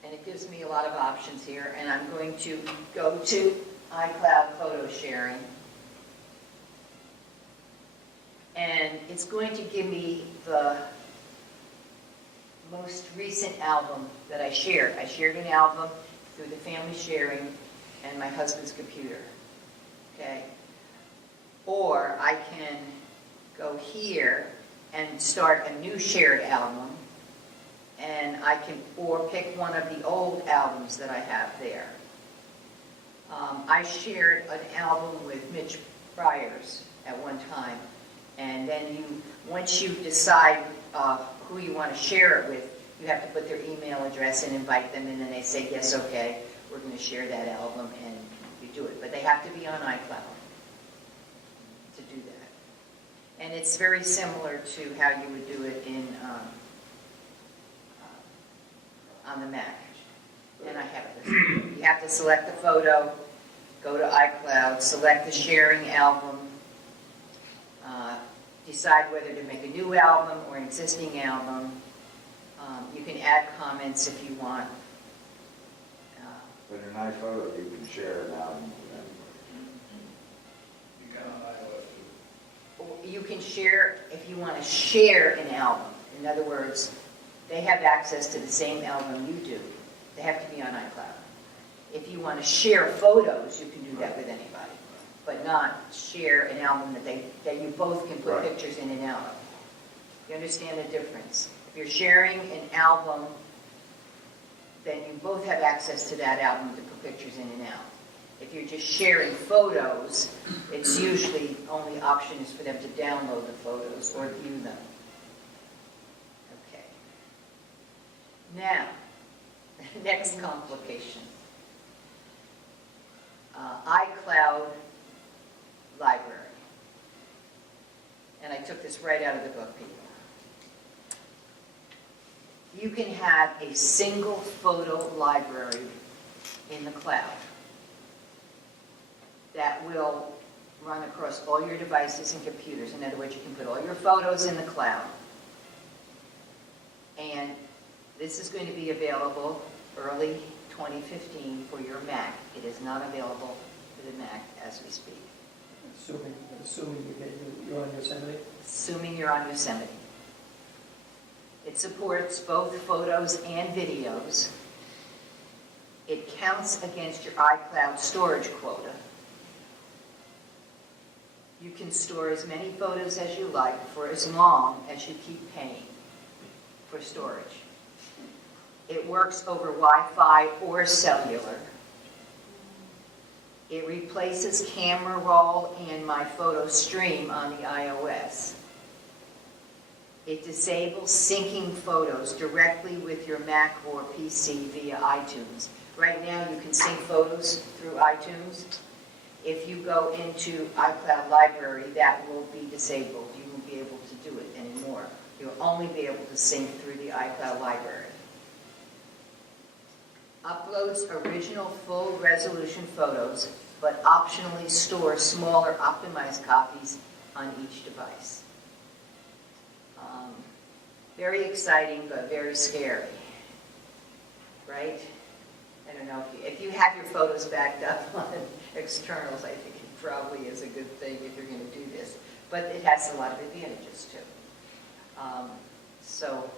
And it gives me a lot of options here. And I'm going to go to iCloud photo sharing. And it's going to give me the most recent album that I shared. I shared an album through the family sharing and my husband's computer. Okay? Or I can go here and start a new shared album, and I can, or pick one of the old albums that I have there. I shared an album with Mitch Byers at one time, and then once you decide who you want to share it with, you have to put their email address and invite them, and then they say, yes, okay, we're going to share that album, and you do it. But they have to be on iCloud to do that. And it's very similar to how you would do it in on the Mac. And I have it. You have to select the photo, go to iCloud, select the sharing album, decide whether to make a new album or an existing album. You can add comments if you want. But in iPhoto, you can share an album with anybody. You can on iOS too. You can share, if you want to share an album. In other words, they have access to the same album you do. They have to be on iCloud. If you want to share photos, you can do that with anybody, but not share an album that you both can put pictures in and out of. You understand the difference? If you're sharing an album, then you both have access to that album to put pictures in and out. If you're just sharing photos, it's usually only option is for them to download the photos or view them. Okay. Now, next complication. iCloud library. And I took this right out of the book, people. You can have a single photo library in the cloud that will run across all your devices and computers. In other words, you can put all your photos in the cloud. And this is going to be available early 2015 for your Mac. It is not available for the Mac as we speak. Assuming you're on Yosemite? Assuming you're on Yosemite. It supports both photos and videos. It counts against your iCloud storage quota. You can store as many photos as you like for as long as you keep paying for storage. It works over Wi-Fi or cellular. It replaces Camera Roll and My Photo Stream on the iOS. It disables syncing photos directly with your Mac or PC via iTunes. Right now you can sync photos through iTunes. If you go into iCloud Library, that will be disabled. You won't be able to do it anymore. You'll only be able to sync through the iCloud Library. Uploads original full resolution photos, but optionally stores smaller optimized copies on each device. Very exciting, but very scary, right? I don't know, if you have your photos backed up on externals, I think it probably is a good thing if you're going to do this. But it has a lot of advantages too. So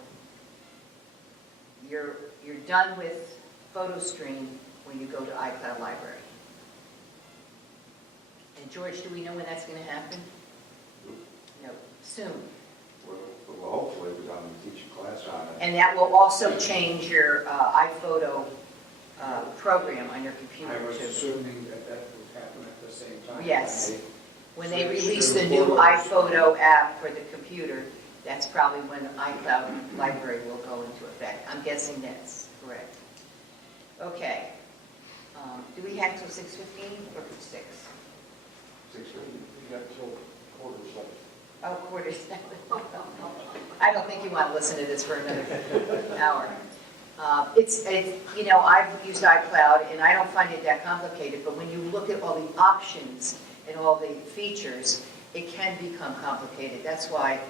you're done with PhotoStream when you go to iCloud Library. And George, do we know when that's going to happen? No, soon. Well, hopefully, we're going to teach a class on it. And that will also change your iPhoto program on your computer I was too. assuming that that would happen at the same time. Yes. When they switch release to the new photos. iPhoto app for the computer, that's probably when iCloud Library will go into effect. I'm guessing that's correct. Okay. Do we have till 6:15 or 6? 6:30, you got till quarter to 7. Oh, quarters. I don't think you want to listen to this for another hour. It's, you know, I've used iCloud and I don't find it that complicated, but when you look at all the options and all the features, it can become complicated. That's why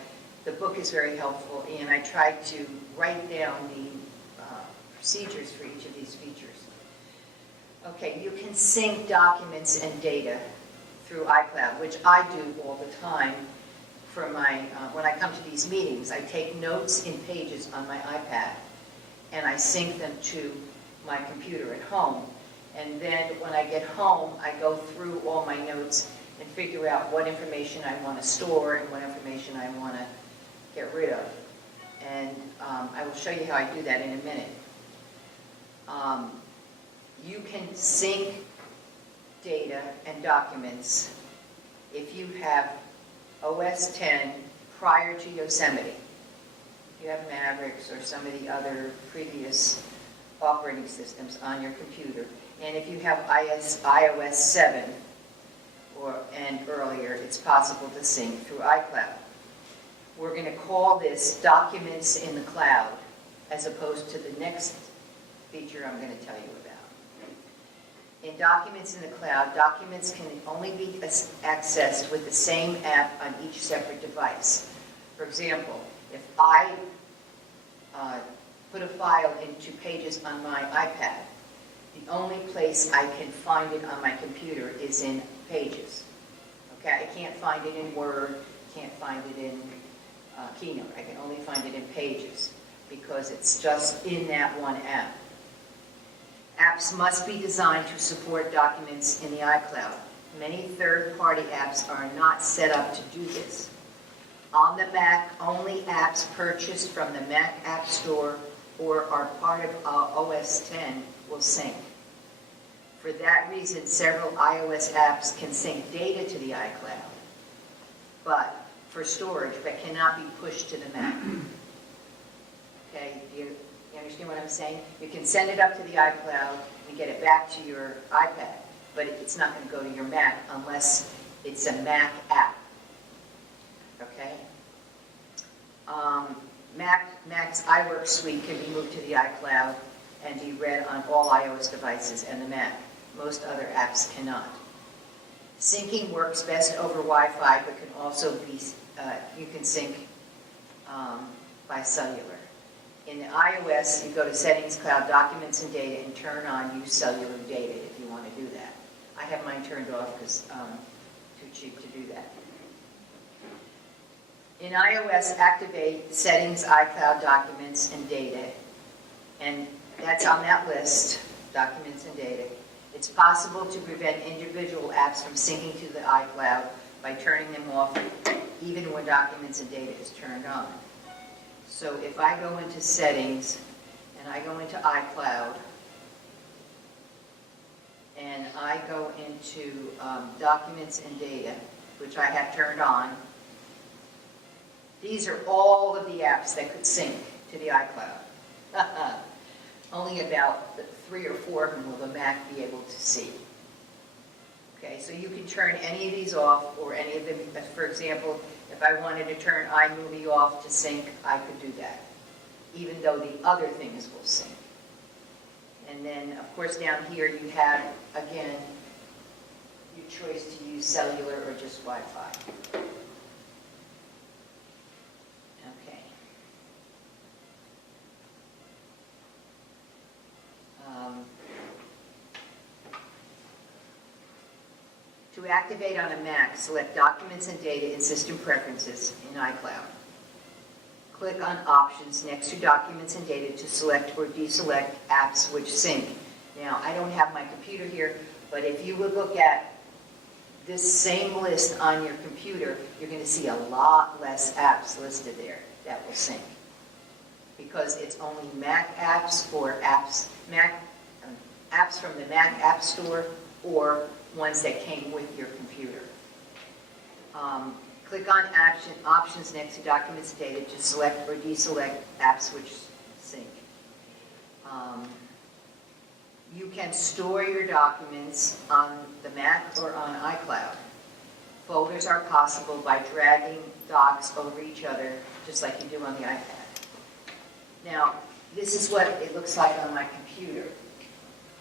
the book is very helpful, and I tried to write down the procedures for each of these features. Okay, you can sync documents and data through iCloud, which I do all the time for my, when I come to these meetings. I take notes in Pages on my iPad, and I sync them to my computer at home. And then when I get home, I go through all my notes and figure out what information I want to store and what information I want to get rid of. And I will show you how I do that in a minute. You can sync data and documents if you have OS 10 prior to Yosemite. If you have Mavericks or some of the other previous operating systems on your computer, and if you have iOS 7 and earlier, it's possible to sync through iCloud. We're going to call this Documents in the Cloud, as opposed to the next feature I'm going to tell you about. In Documents in the Cloud, documents can only be accessed with the same app on each separate device. For example, if I put a file into Pages on my iPad, the only place I can find it on my computer is in Pages. Okay, I can't find it in Word, can't find it in Keynote. I can only find it in Pages because it's just in that one app. Apps must be designed to support documents in the iCloud. Many third-party apps are not set up to do this. On the Mac, only apps purchased from the Mac App Store or are part of OS 10 will sync. For that reason, several iOS apps can sync data to the iCloud, but for storage, but cannot be pushed to the Mac. Okay, you understand what I'm saying? You can send it up to the iCloud and get it back to your iPad, but it's not going to go to your Mac unless it's a Mac app. Okay? Mac's iWork suite can be moved to the iCloud and be read on all iOS devices and the Mac. Most other apps cannot. Syncing works best over Wi-Fi, but can also be, you can sync by cellular. In the iOS, you go to Settings, Cloud, Documents and Data, and turn on Use Cellular Data if you want to do that. I have mine turned off because too cheap to do that. In iOS, activate Settings, iCloud, Documents, and Data. And that's on that list, Documents and Data. It's possible to prevent individual apps from syncing to the iCloud by turning them off even when Documents and Data is turned on. So if I go into Settings and I go into iCloud and I go into Documents and Data, which I have turned on, these are all of the apps that could sync to the iCloud. Only about 3 or 4 of them will the Mac be able to see. Okay, so you can turn any of these off or any of them. For example, if I wanted to turn iMovie off to sync, I could do that, even though the other things will sync. And then, of course, down here you have, again, your choice to use cellular or just Wi-Fi. Okay. To activate on a Mac, select Documents and Data in System Preferences in iCloud. Click on Options next to Documents and Data to select or deselect apps which sync. Now, I don't have my computer here, but if you would look at this same list on your computer, you're going to see a lot less apps listed there that will sync. Because it's only Mac apps or apps from the Mac App Store or ones that came with your computer. Click on Options next to Documents and Data to select or deselect apps which sync. You can store your documents on the Mac or on iCloud. Folders are possible by dragging docs over each other, just like you do on the iPad. Now, this is what it looks like on my computer.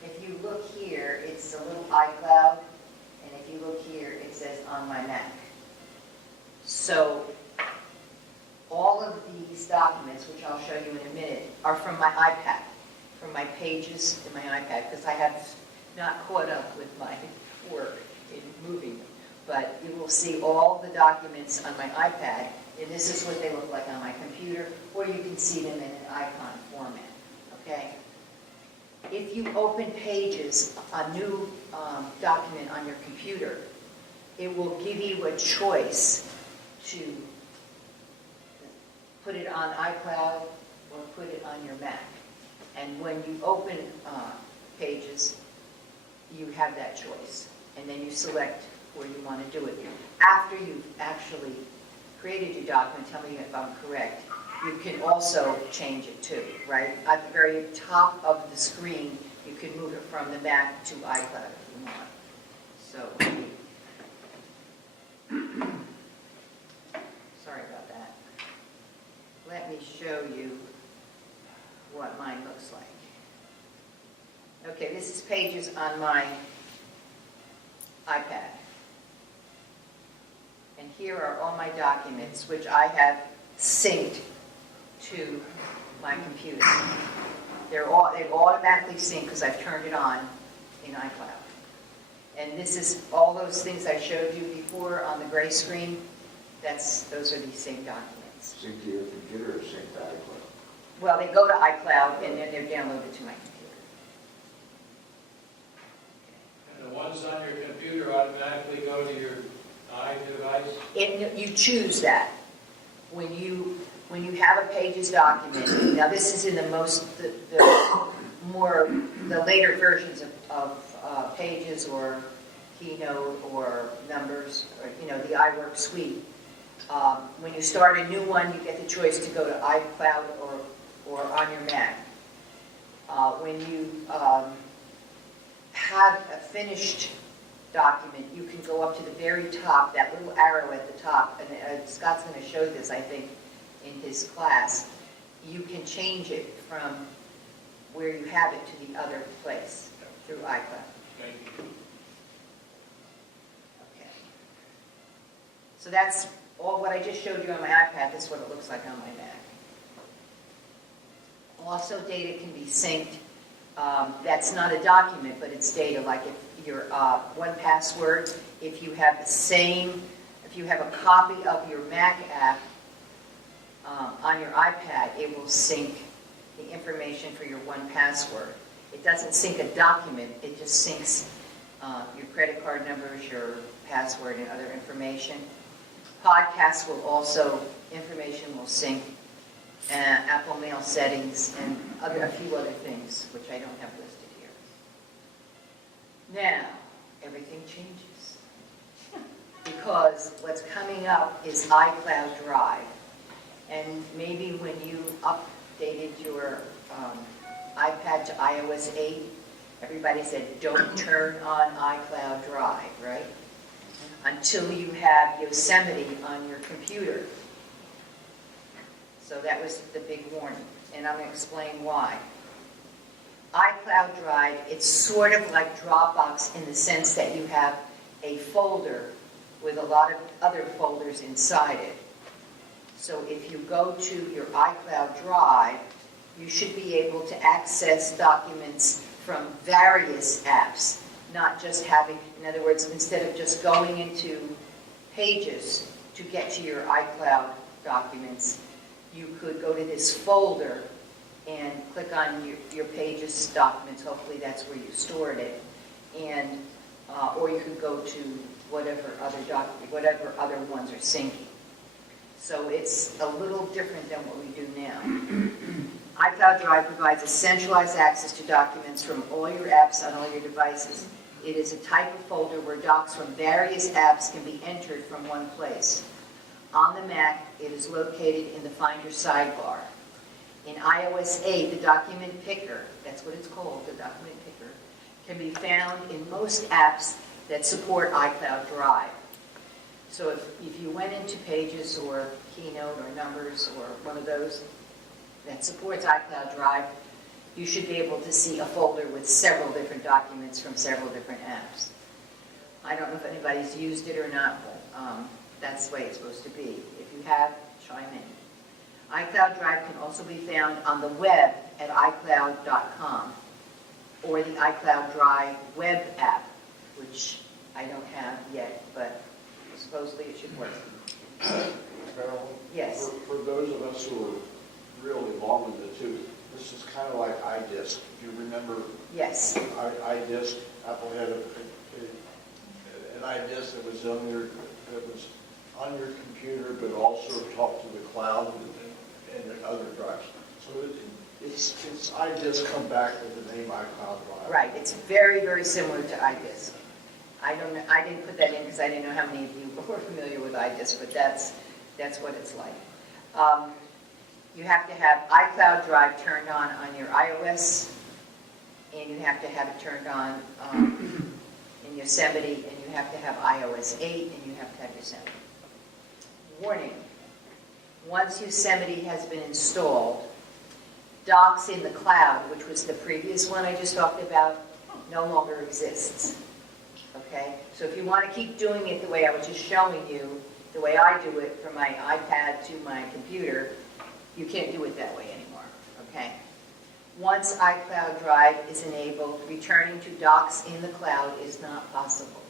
If you look here, it's a little iCloud, and if you look here, it says on my Mac. So, all of these documents, which I'll show you in a minute, are from my iPad, from my pages in my iPad, because I have not caught up with my work in moving them. But you will see all the documents on my iPad, and this is what they look like on my computer, or you can see them in an icon format, okay? If you open Pages, a new document on your computer, it will give you a choice to put it on iCloud or put it on your Mac. And when you open Pages, you have that choice. And then you select where you want to do it. After you've actually created your document, tell me if I'm correct, you can also change it too, right? At the very top of the screen, you can move it from the Mac to iCloud if you want. So, sorry about that. Let me show you what mine looks like. Okay, this is Pages on my iPad. And here are all my documents, which I have synced to my computer. They've automatically synced because I've turned it on in iCloud. And this is all those things I showed you before on the gray screen. Those are these same documents. Sync to your computer or sync to iCloud? Well, they go to iCloud and then they're downloaded to my computer. And the ones on your computer automatically go to your iDevice? You choose that. When you have a Pages document, now this is in the later versions of Pages or Keynote or Numbers, or the iWork suite. When you start a new one, you get the choice to go to iCloud or on your Mac. When you have a finished document, you can go up to the very top, that little arrow at the top, and Scott's going to show this, I think, in his class. You can change it from where you have it to the other place through iCloud. Thank you. Okay. So that's all what I just showed you on my iPad. This is what it looks like on my Mac. Also, data can be synced. That's not a document, but it's data. Like if your 1Password, if you have a copy of your Mac app on your iPad, it will sync the information for your 1Password. It doesn't sync a document, it just syncs your credit card numbers, your password, and other information. Podcasts will also, information will sync, Apple Mail settings, and a few other things, which I don't have listed here. Now, everything changes. Because what's coming up is iCloud Drive. And maybe when you updated your iPad to iOS 8, everybody said, don't turn on iCloud Drive, right? Until you have Yosemite on your computer. So that was the big warning, and I'm going to explain why. iCloud Drive, it's sort of like Dropbox in the sense that you have a folder with a lot of other folders inside it. So if you go to your iCloud Drive, you should be able to access documents from various apps, not just having, in other words, instead of just going into Pages to get to your iCloud documents, you could go to this folder and click on your Pages documents. Hopefully that's where you stored it. And, or you could go to whatever other ones are syncing. So it's a little different than what we do now. iCloud Drive provides a centralized access to documents from all your apps on all your devices. It is a type of folder where docs from various apps can be entered from one place. On the Mac, it is located in the Finder sidebar. In iOS 8, the document picker, that's what it's called, the document picker, can be found in most apps that support iCloud Drive. So if you went into Pages or Keynote or Numbers or one of those that supports iCloud Drive, you should be able to see a folder with several different documents from several different apps. I don't know if anybody's used it or not, but that's the way it's supposed to be. If you have, chime in. iCloud Drive can also be found on the web at iCloud.com or the iCloud Drive web app, which I don't have yet, but supposedly it should work. Marilyn? Yes. For those of us who are really long in the tooth, this is kind of like iDisk. Do you remember? Yes. iDisk, Apple had an iDisk that was on your computer, but also talked to the cloud and other drives. So it's iDisk come back with the name iCloud Drive. Right. It's very, very similar to iDisk. I didn't put that in because I didn't know how many of you were familiar with iDisk, but that's what it's like. You have to have iCloud Drive turned on your iOS, and you have to have it turned on in Yosemite, and you have to have iOS 8, and you have to have Yosemite. Warning, once Yosemite has been installed, Docs in the Cloud, which was the previous one I just talked about, no longer exists. Okay? So if you want to keep doing it the way I was just showing you, the way I do it from my iPad to my computer, you can't do it that way anymore, okay? Once iCloud Drive is enabled, returning to Docs in the Cloud is not possible.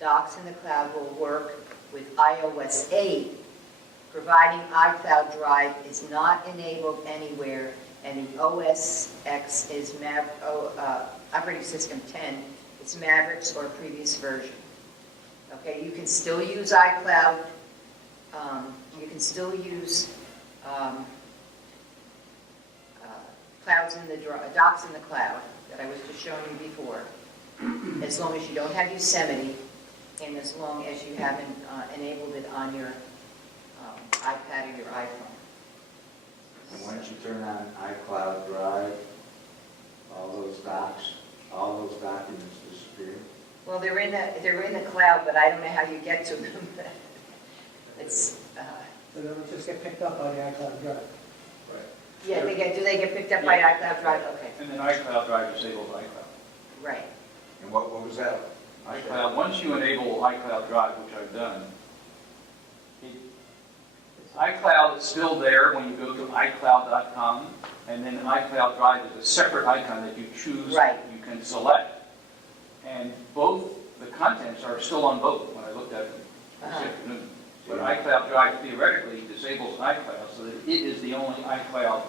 Docs in the Cloud will work with iOS 8, providing iCloud Drive is not enabled anywhere, and the OS X is operating system 10, it's Mavericks or a previous version. Okay, you can still use iCloud, you can still use Docs in the Cloud that I was just showing you before, as long as you don't have Yosemite and as long as you haven't enabled it on your iPad or your iPhone. Once you turn on iCloud Drive, all those documents disappear. Well, they're in the cloud, but I don't know how you get to them. It's So they would just get picked up by the iCloud Drive. yeah. Do they get picked up by iCloud Drive? Okay, And then iCloud Drive disables iCloud. right. And what was that? iCloud, once you enable iCloud Drive, which I've done, iCloud is still there when you go to iCloud.com, and then iCloud Drive is a separate icon that you choose, Right. you can select. And both, the contents are still on both when I looked at them this afternoon. But iCloud Drive theoretically disables iCloud, so that it is the only iCloud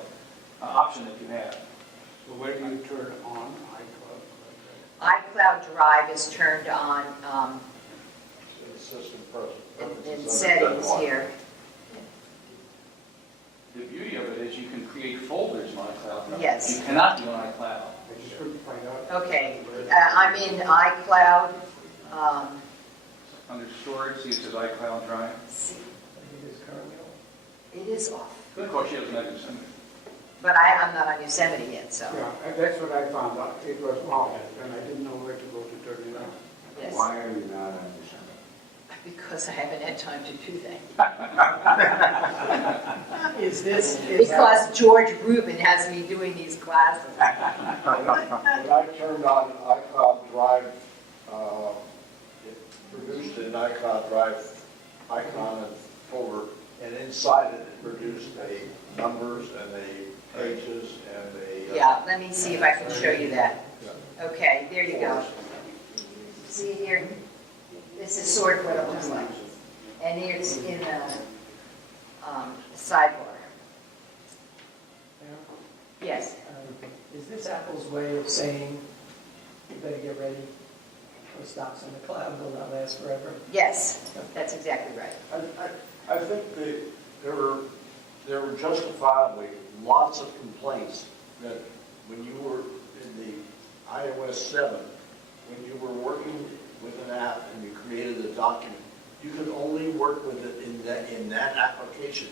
option that you have. So where do you turn on iCloud? iCloud Drive is turned on The system first. in settings here. The beauty of it is you can create folders on iCloud Drive. Yes. You cannot do on iCloud. I just couldn't find out. Okay, I'm in iCloud. Under storage, see it says iCloud Drive. See, It is currently on. it is off, Of course, she doesn't have Yosemite. but I'm not on Yosemite yet, so Yeah, that's what I found out. It was off, and I didn't know where to go to turn it on. yes. Why are you not on Yosemite? Because I haven't had time to do that. Because George Rubin has me doing these classes. When I turned on iCloud Drive, it produced an iCloud Drive icon and folder, and inside it, it produced a numbers and a pages and a... Yeah, let me see if I can show you that. Okay, there you go. See it here? This is sort of what it looks like. And here it's in the sidebar. Yes, Is this Apple's way of saying, you better get ready, those stocks in the cloud will not last forever? yes, that's exactly right. I think there were justifiably lots of complaints that when you were in the iOS 7, when you were working with an app and you created a document, you could only work with it in that application.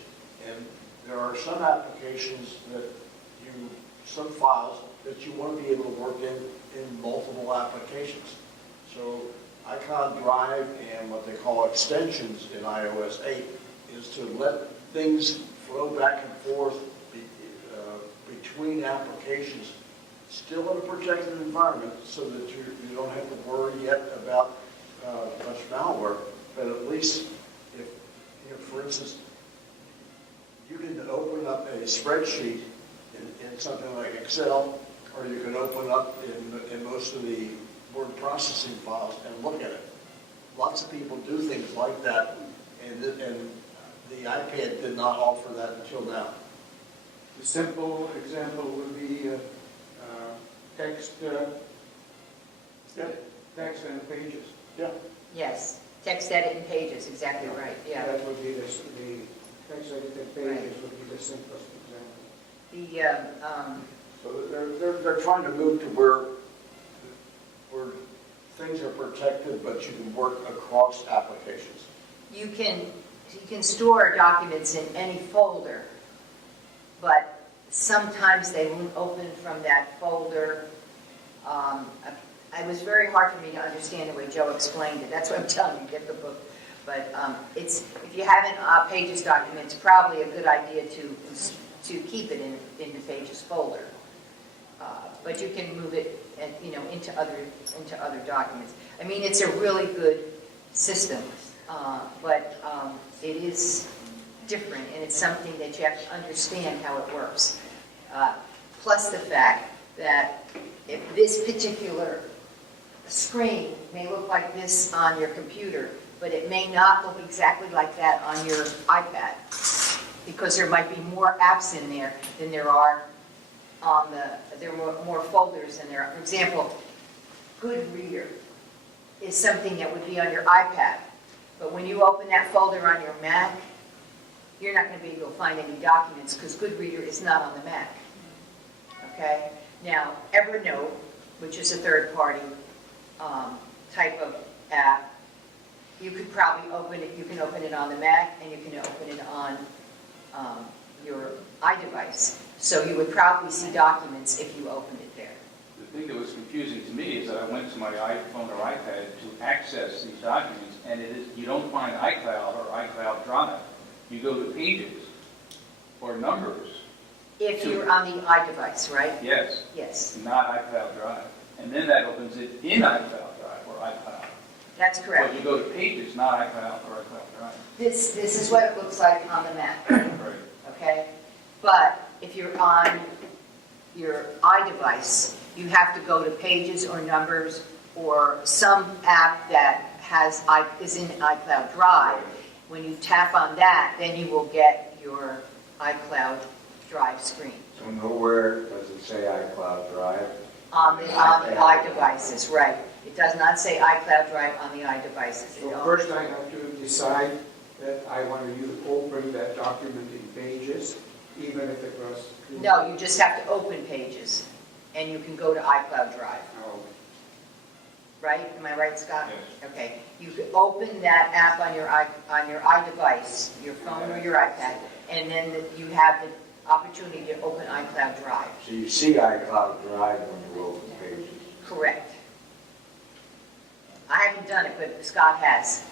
And there are some applications some files that you want to be able to work in multiple applications. So iCloud Drive and what they call extensions in iOS 8 is to let things flow back and forth between applications, still in a protected environment, so that you don't have to worry yet about much malware. But at least, if for instance, you can open up a spreadsheet in something like Excel, or you can open up in most of the word processing files and look at it. Lots of people do things like that, and the iPad did not offer that until now. The simple example would be text and pages. Yeah. Yes, text edit in Pages, exactly right, yeah. That would be the text edited pages would be the simplest example. So they're trying to move to where things are protected, but you can work across applications. You can store documents in any folder, but sometimes they won't open from that folder. It was very hard for me to understand the way Joe explained it. That's what I'm telling you, get the book. But if you have an Pages document, it's probably a good idea to keep it in the Pages folder. But you can move it, into other documents. I mean, it's a really good system, but it is different, and it's something that you have to understand how it works. Plus the fact that if this particular screen may look like this on your computer, but it may not look exactly like that on your iPad, because there might be more apps in there than there are there are more folders in there. For example, Goodreader is something that would be on your iPad, but when you open that folder on your Mac, you're not going to be able to find any documents because Goodreader is not on the Mac. Okay? Now, Evernote, which is a third-party type of app, you could probably open it. You can open it on the Mac, and you can open it on your iDevice. So you would probably see documents if you opened it there. The thing that was confusing to me is that I went to my iPhone or iPad to access these documents, and you don't find iCloud or iCloud Drive. You go to Pages or Numbers. If you're on the iDevice, right? Yes. Yes. Not iCloud Drive. And then that opens it in iCloud Drive or iCloud. That's correct. But you go to Pages, not iCloud or iCloud Drive. This is what it looks like on the Mac. Right. Okay? But if you're on your iDevice, you have to go to Pages or Numbers or some app that is in iCloud Drive. When you tap on that, then you will get your iCloud Drive screen. So nowhere does it say iCloud Drive? On the iDevices, right. It does not say iCloud Drive on the iDevices. So first I have to decide that I want to open that document in Pages, even if it was... No, you just have to open Pages, and you can go to iCloud Drive. Oh. Right? Am I right, Scott? Yes. Okay. You could open that app on your iDevice, your phone or your iPad, and then you have the opportunity to open iCloud Drive. So you see iCloud Drive when you open Pages? Correct. I haven't done it, but Scott has.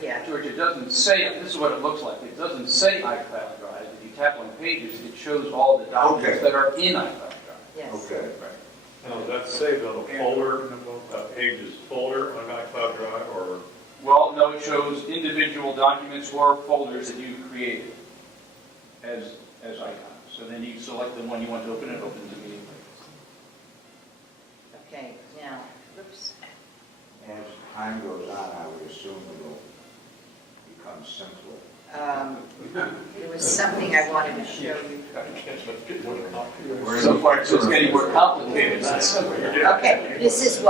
Yeah. George, it doesn't say, this is what it looks like. It doesn't say iCloud Drive. If you tap on Pages, it shows all the documents that are in iCloud Drive. Yes. Okay. Right. Now, is that saved on a folder, Pages folder on iCloud Drive, or? Well, no, it shows individual documents or folders that you created as icons. So then you select the one you want to open, it opens immediately. Okay, now, oops. And time goes on, I would assume it'll become simpler. There was something I wanted to show you. So far, it's just getting more complicated, not simpler. Okay, this is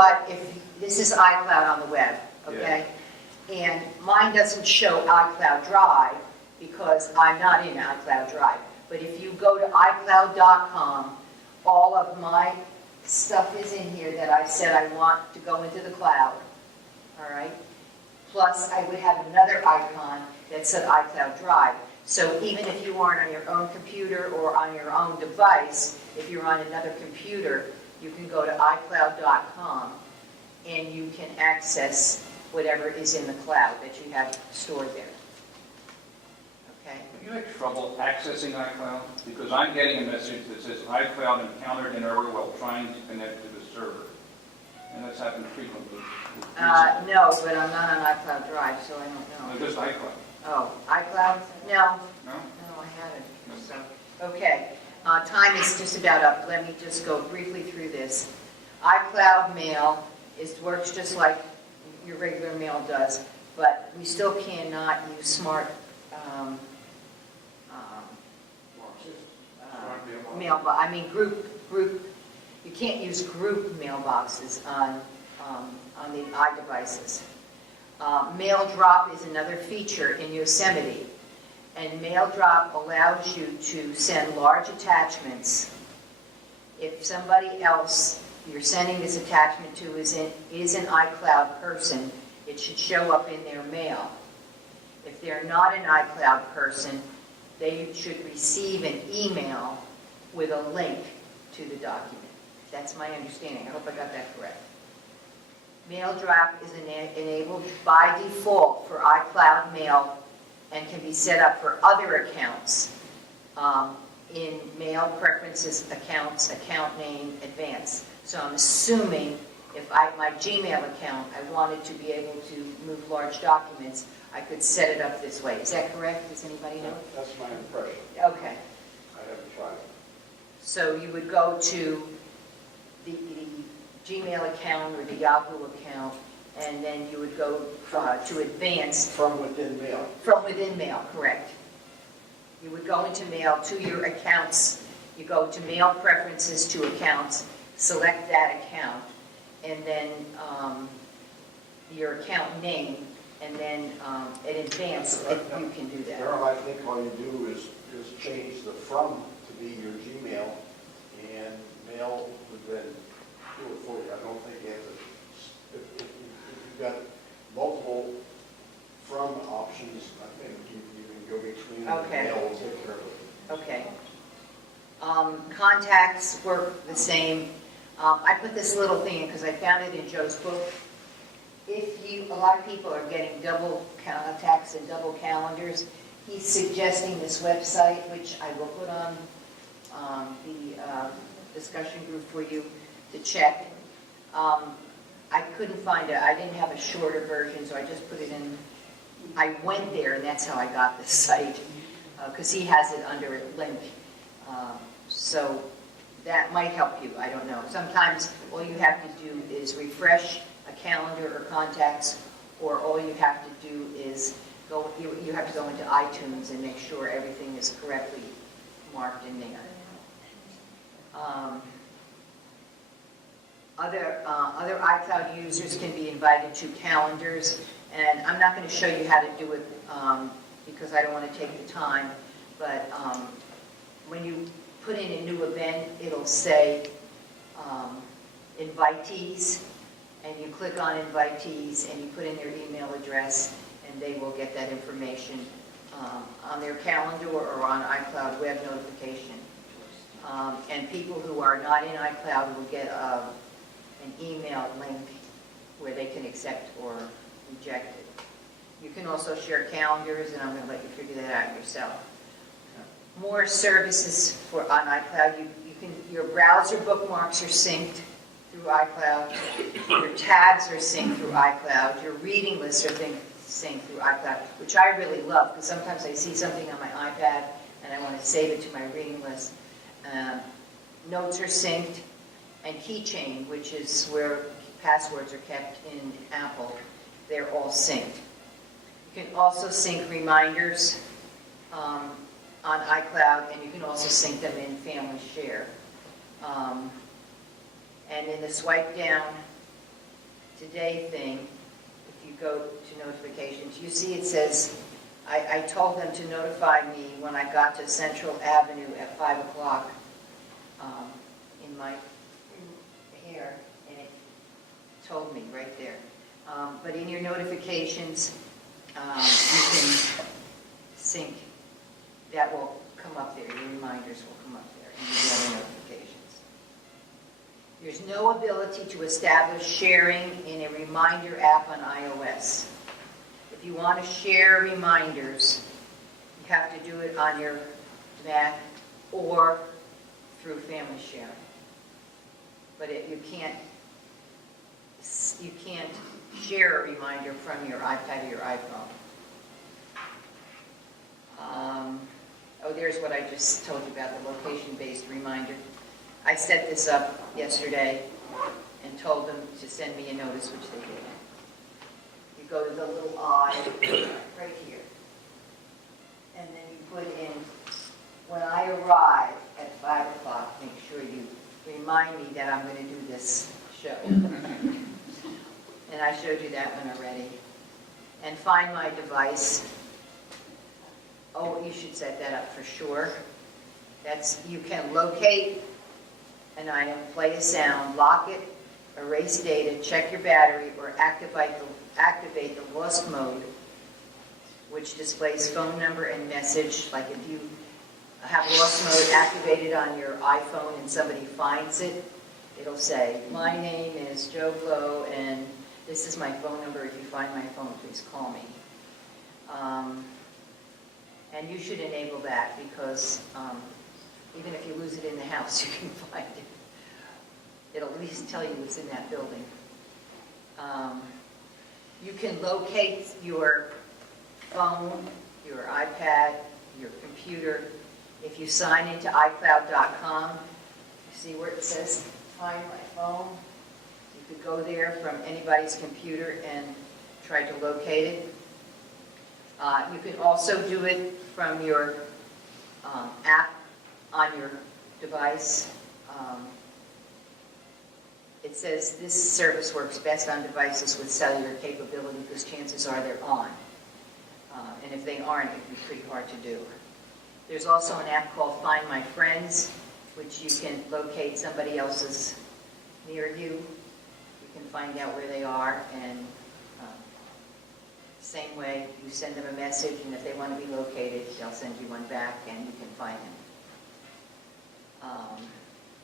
iCloud on the web, okay? And mine doesn't show iCloud Drive because I'm not in iCloud Drive. But if you go to iCloud.com, all of my stuff is in here that I said I want to go into the cloud, all right? Plus, I would have another icon that said iCloud Drive. So even if you aren't on your own computer or on your own device, if you're on another computer, you can go to iCloud.com and you can access whatever is in the cloud that you have stored there. Okay? Have you had trouble accessing iCloud? Because I'm getting a message that says iCloud encountered an error while trying to connect to the server. And that's happened frequently. No, but I'm not on iCloud Drive, so I don't know. Just iCloud. Oh, iCloud? No. No? No, I haven't. So, okay. Time is just about up. Let me just go briefly through this. iCloud Mail works just like your regular mail does, but we still cannot use smart mailbox. I mean group. You can't use group mailboxes on the iDevices. Mail Drop is another feature in Yosemite, and Mail Drop allows you to send large attachments. If somebody else you're sending this attachment to is an iCloud person, it should show up in their mail. If they're not an iCloud person, they should receive an email with a link to the document. That's my understanding. I hope I got that correct. Mail Drop is enabled by default for iCloud Mail and can be set up for other accounts in Mail Preferences, Accounts, Account Name, Advanced. So I'm assuming if my Gmail account, I wanted to be able to move large documents, I could set it up this way. Is that correct? Does anybody know? That's my impression. Okay. I haven't tried it. So you would go to the Gmail account or the Yahoo account, and then you would go to Advanced. From within Mail. From within Mail, correct. You would go into Mail to your accounts. You go to Mail Preferences to Accounts, select that account, and then your account name, and then at Advanced, you can do that. Darrell, I think all you do is change the from to be your Gmail, and Mail would then do it for you. I don't think you have to, if you've got multiple from options, I think you can go between them. Okay. Mail will take care of it. Okay. Contacts work the same. I put this little thing in because I found it in Joe's book. A lot of people are getting double contacts and double calendars. He's suggesting this website, which I will put on the discussion group for you to check. I couldn't find it. I didn't have a shorter version, so I just put it in. I went there, and that's how I got this site, because he has it under a link. So that might help you. I don't know. Sometimes all you have to do is refresh a calendar or contacts, or all you have to do is you have to go into iTunes and make sure everything is correctly marked in there. Other iCloud users can be invited to calendars, and I'm not going to show you how to do it because I don't want to take the time, but when you put in a new event, it'll say invitees, and you click on invitees, and you put in their email address, and they will get that information on their calendar or on iCloud web notification. And people who are not in iCloud will get an email link where they can accept or reject it. You can also share calendars, and I'm going to let you figure that out yourself. More services on iCloud. Your browser bookmarks are synced through iCloud. Your tabs are synced through iCloud. Your reading lists are synced through iCloud, which I really love because sometimes I see something on my iPad and I want to save it to my reading list. Notes are synced, and Keychain, which is where passwords are kept in Apple, they're all synced. You can also sync reminders on iCloud, and you can also sync them in Family Share. And in the swipe down today thing, if you go to notifications, you see it says, I told them to notify me when I got to Central Avenue at 5 o'clock in my hair, and it told me right there. But in your notifications, you can sync. That will come up there. Your reminders will come up there in your daily notifications. There's no ability to establish sharing in a reminder app on iOS. If you want to share reminders, you have to do it on your Mac or through Family Sharing. But you can't share a reminder from your iPad or your iPhone. Oh, there's what I just told you about, the location-based reminder. I set this up yesterday and told them to send me a notice, which they did. You go to the little eye right here, and then you put in, when I arrive at 5 o'clock, make sure you remind me that I'm going to do this show. And I showed you that one already. And Find My Device. Oh, you should set that up for sure. You can locate an item, play a sound, lock it, erase data, check your battery, or activate the lost mode, which displays phone number and message. Like if you have lost mode activated on your iPhone and somebody finds it, it'll say, my name is Joe Blow, and this is my phone number. If you find my phone, please call me. And you should enable that because even if you lose it in the house, you can find it. It'll at least tell you it's in that building. You can locate your phone, your iPad, your computer. If you sign into iCloud.com, you see where it says, Find My Phone. You could go there from anybody's computer and try to locate it. You can also do it from your app on your device. It says this service works best on devices with cellular capability because chances are they're on. And if they aren't, it would be pretty hard to do. There's also an app called Find My Friends, which you can locate somebody else's near you. You can find out where they are, and same way, you send them a message, and if they want to be located, they'll send you one back, and you can find them.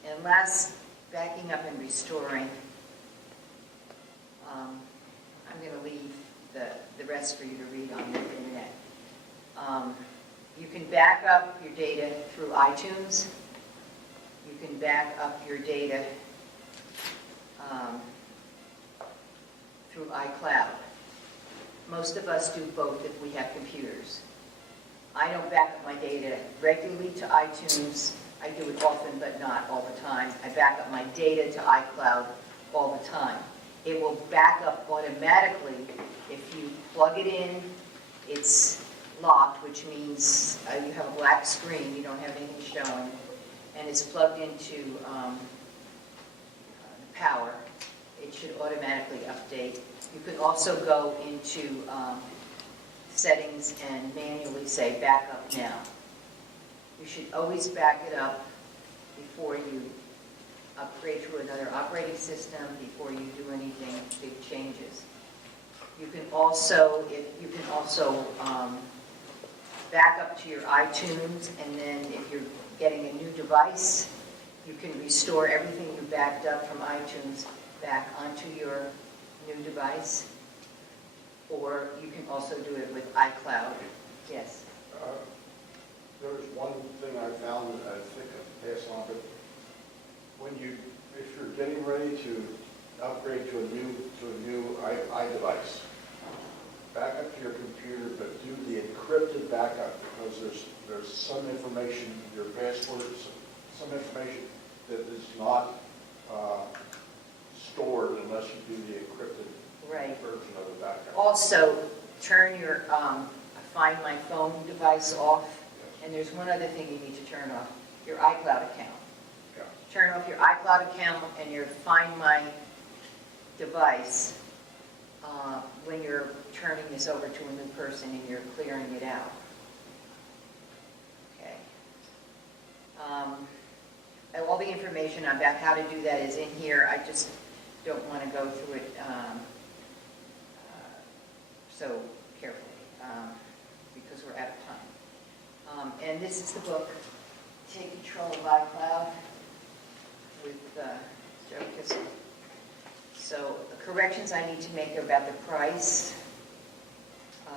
And last, backing up and restoring, I'm going to leave the rest for you to read on the internet. You can back up your data through iTunes. You can back up your data through iCloud. Most of us do both if we have computers. I don't back up my data regularly to iTunes. I do it often, but not all the time. I back up my data to iCloud all the time. It will back up automatically if you plug it in. It's locked, which means you have a black screen. You don't have anything showing. And it's plugged into power. It should automatically update. You could also go into settings and manually say back up now. You should always back it up before you upgrade to another operating system, before you do anything big changes. You can also back up to your iTunes, and then if you're getting a new device, you can restore everything you backed up from iTunes back onto your new device, or you can also do it with iCloud. Yes? There was one thing I found that I think I can pass on, but if you're getting ready to upgrade to a new iDevice, back up to your computer, but do the encrypted backup because there's some information, your password, some information that is not stored unless you do the encrypted Right. version of the backup. Also, turn your Find My Phone device off. And there's one other thing you need to turn off, your iCloud account. Yeah. Turn off your iCloud account and your Find My device when you're turning this over to a new person and you're clearing it out. Okay. And all the information about how to do that is in here. I just don't want to go through it so carefully because we're out of time. And this is the book, Take Control of iCloud, with Joe Kissel. So the corrections I need to make are about the price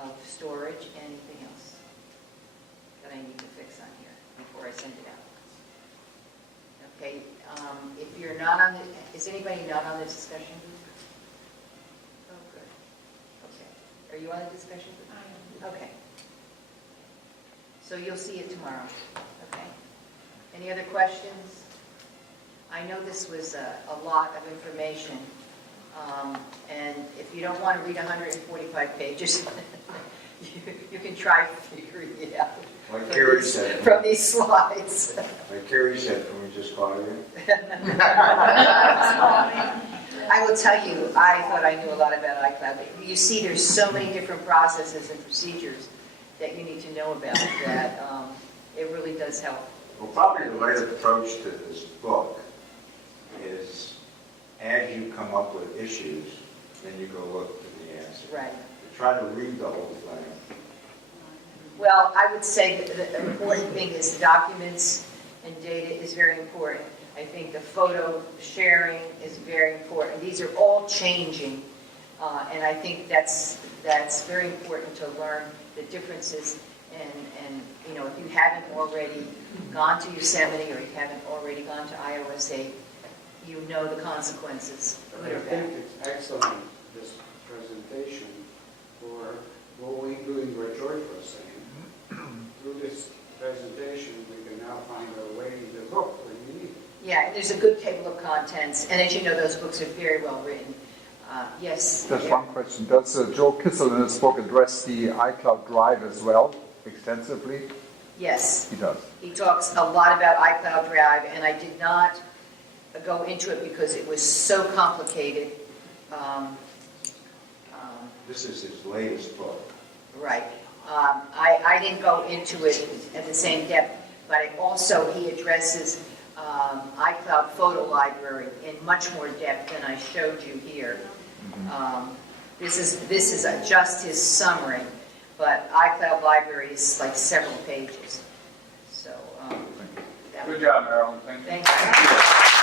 of storage. Anything else that I need to fix on here before I send it out? Okay, if you're not on the, is anybody not on the discussion group? Oh, good. Okay. Are you on the discussion group? I am. Okay. So you'll see it tomorrow. Okay. Any other questions? I know this was a lot of information, and if you don't want to read 145 pages, you can try figuring it out. Like Carrie said. From these slides. Like Carrie said, can we just call you? I will tell you, I thought I knew a lot about iCloud. But you see, there's so many different processes and procedures that you need to know about that it really does help. Well, probably the right approach to this book is as you come up with issues, then you go look for the answer. Right. You try to read the whole thing. Well, I would say that the important thing is documents and data is very important. I think the photo sharing is very important. These are all changing, and I think that's very important to learn the differences. And you know, if you haven't already gone to Yosemite or you haven't already gone to iOS 8, you know the consequences. I think it's excellent, this presentation, for doing what George was saying. Through this presentation, we can now find our way to the book when we need it. Yeah, there's a good table of contents, and as you know, those books are very well written. Yes? Just one question. Does Joe Kissel in his book address the iCloud Drive as well, extensively? Yes. He does. He talks a lot about iCloud Drive, and I did not go into it because it was so complicated. This is his latest book. Right. I didn't go into it at the same depth, but he addresses iCloud Photo Library in much more depth than I showed you here. This is just his summary, but iCloud Library is like several pages. So, Good job, Marilyn. Thank you. Thank you.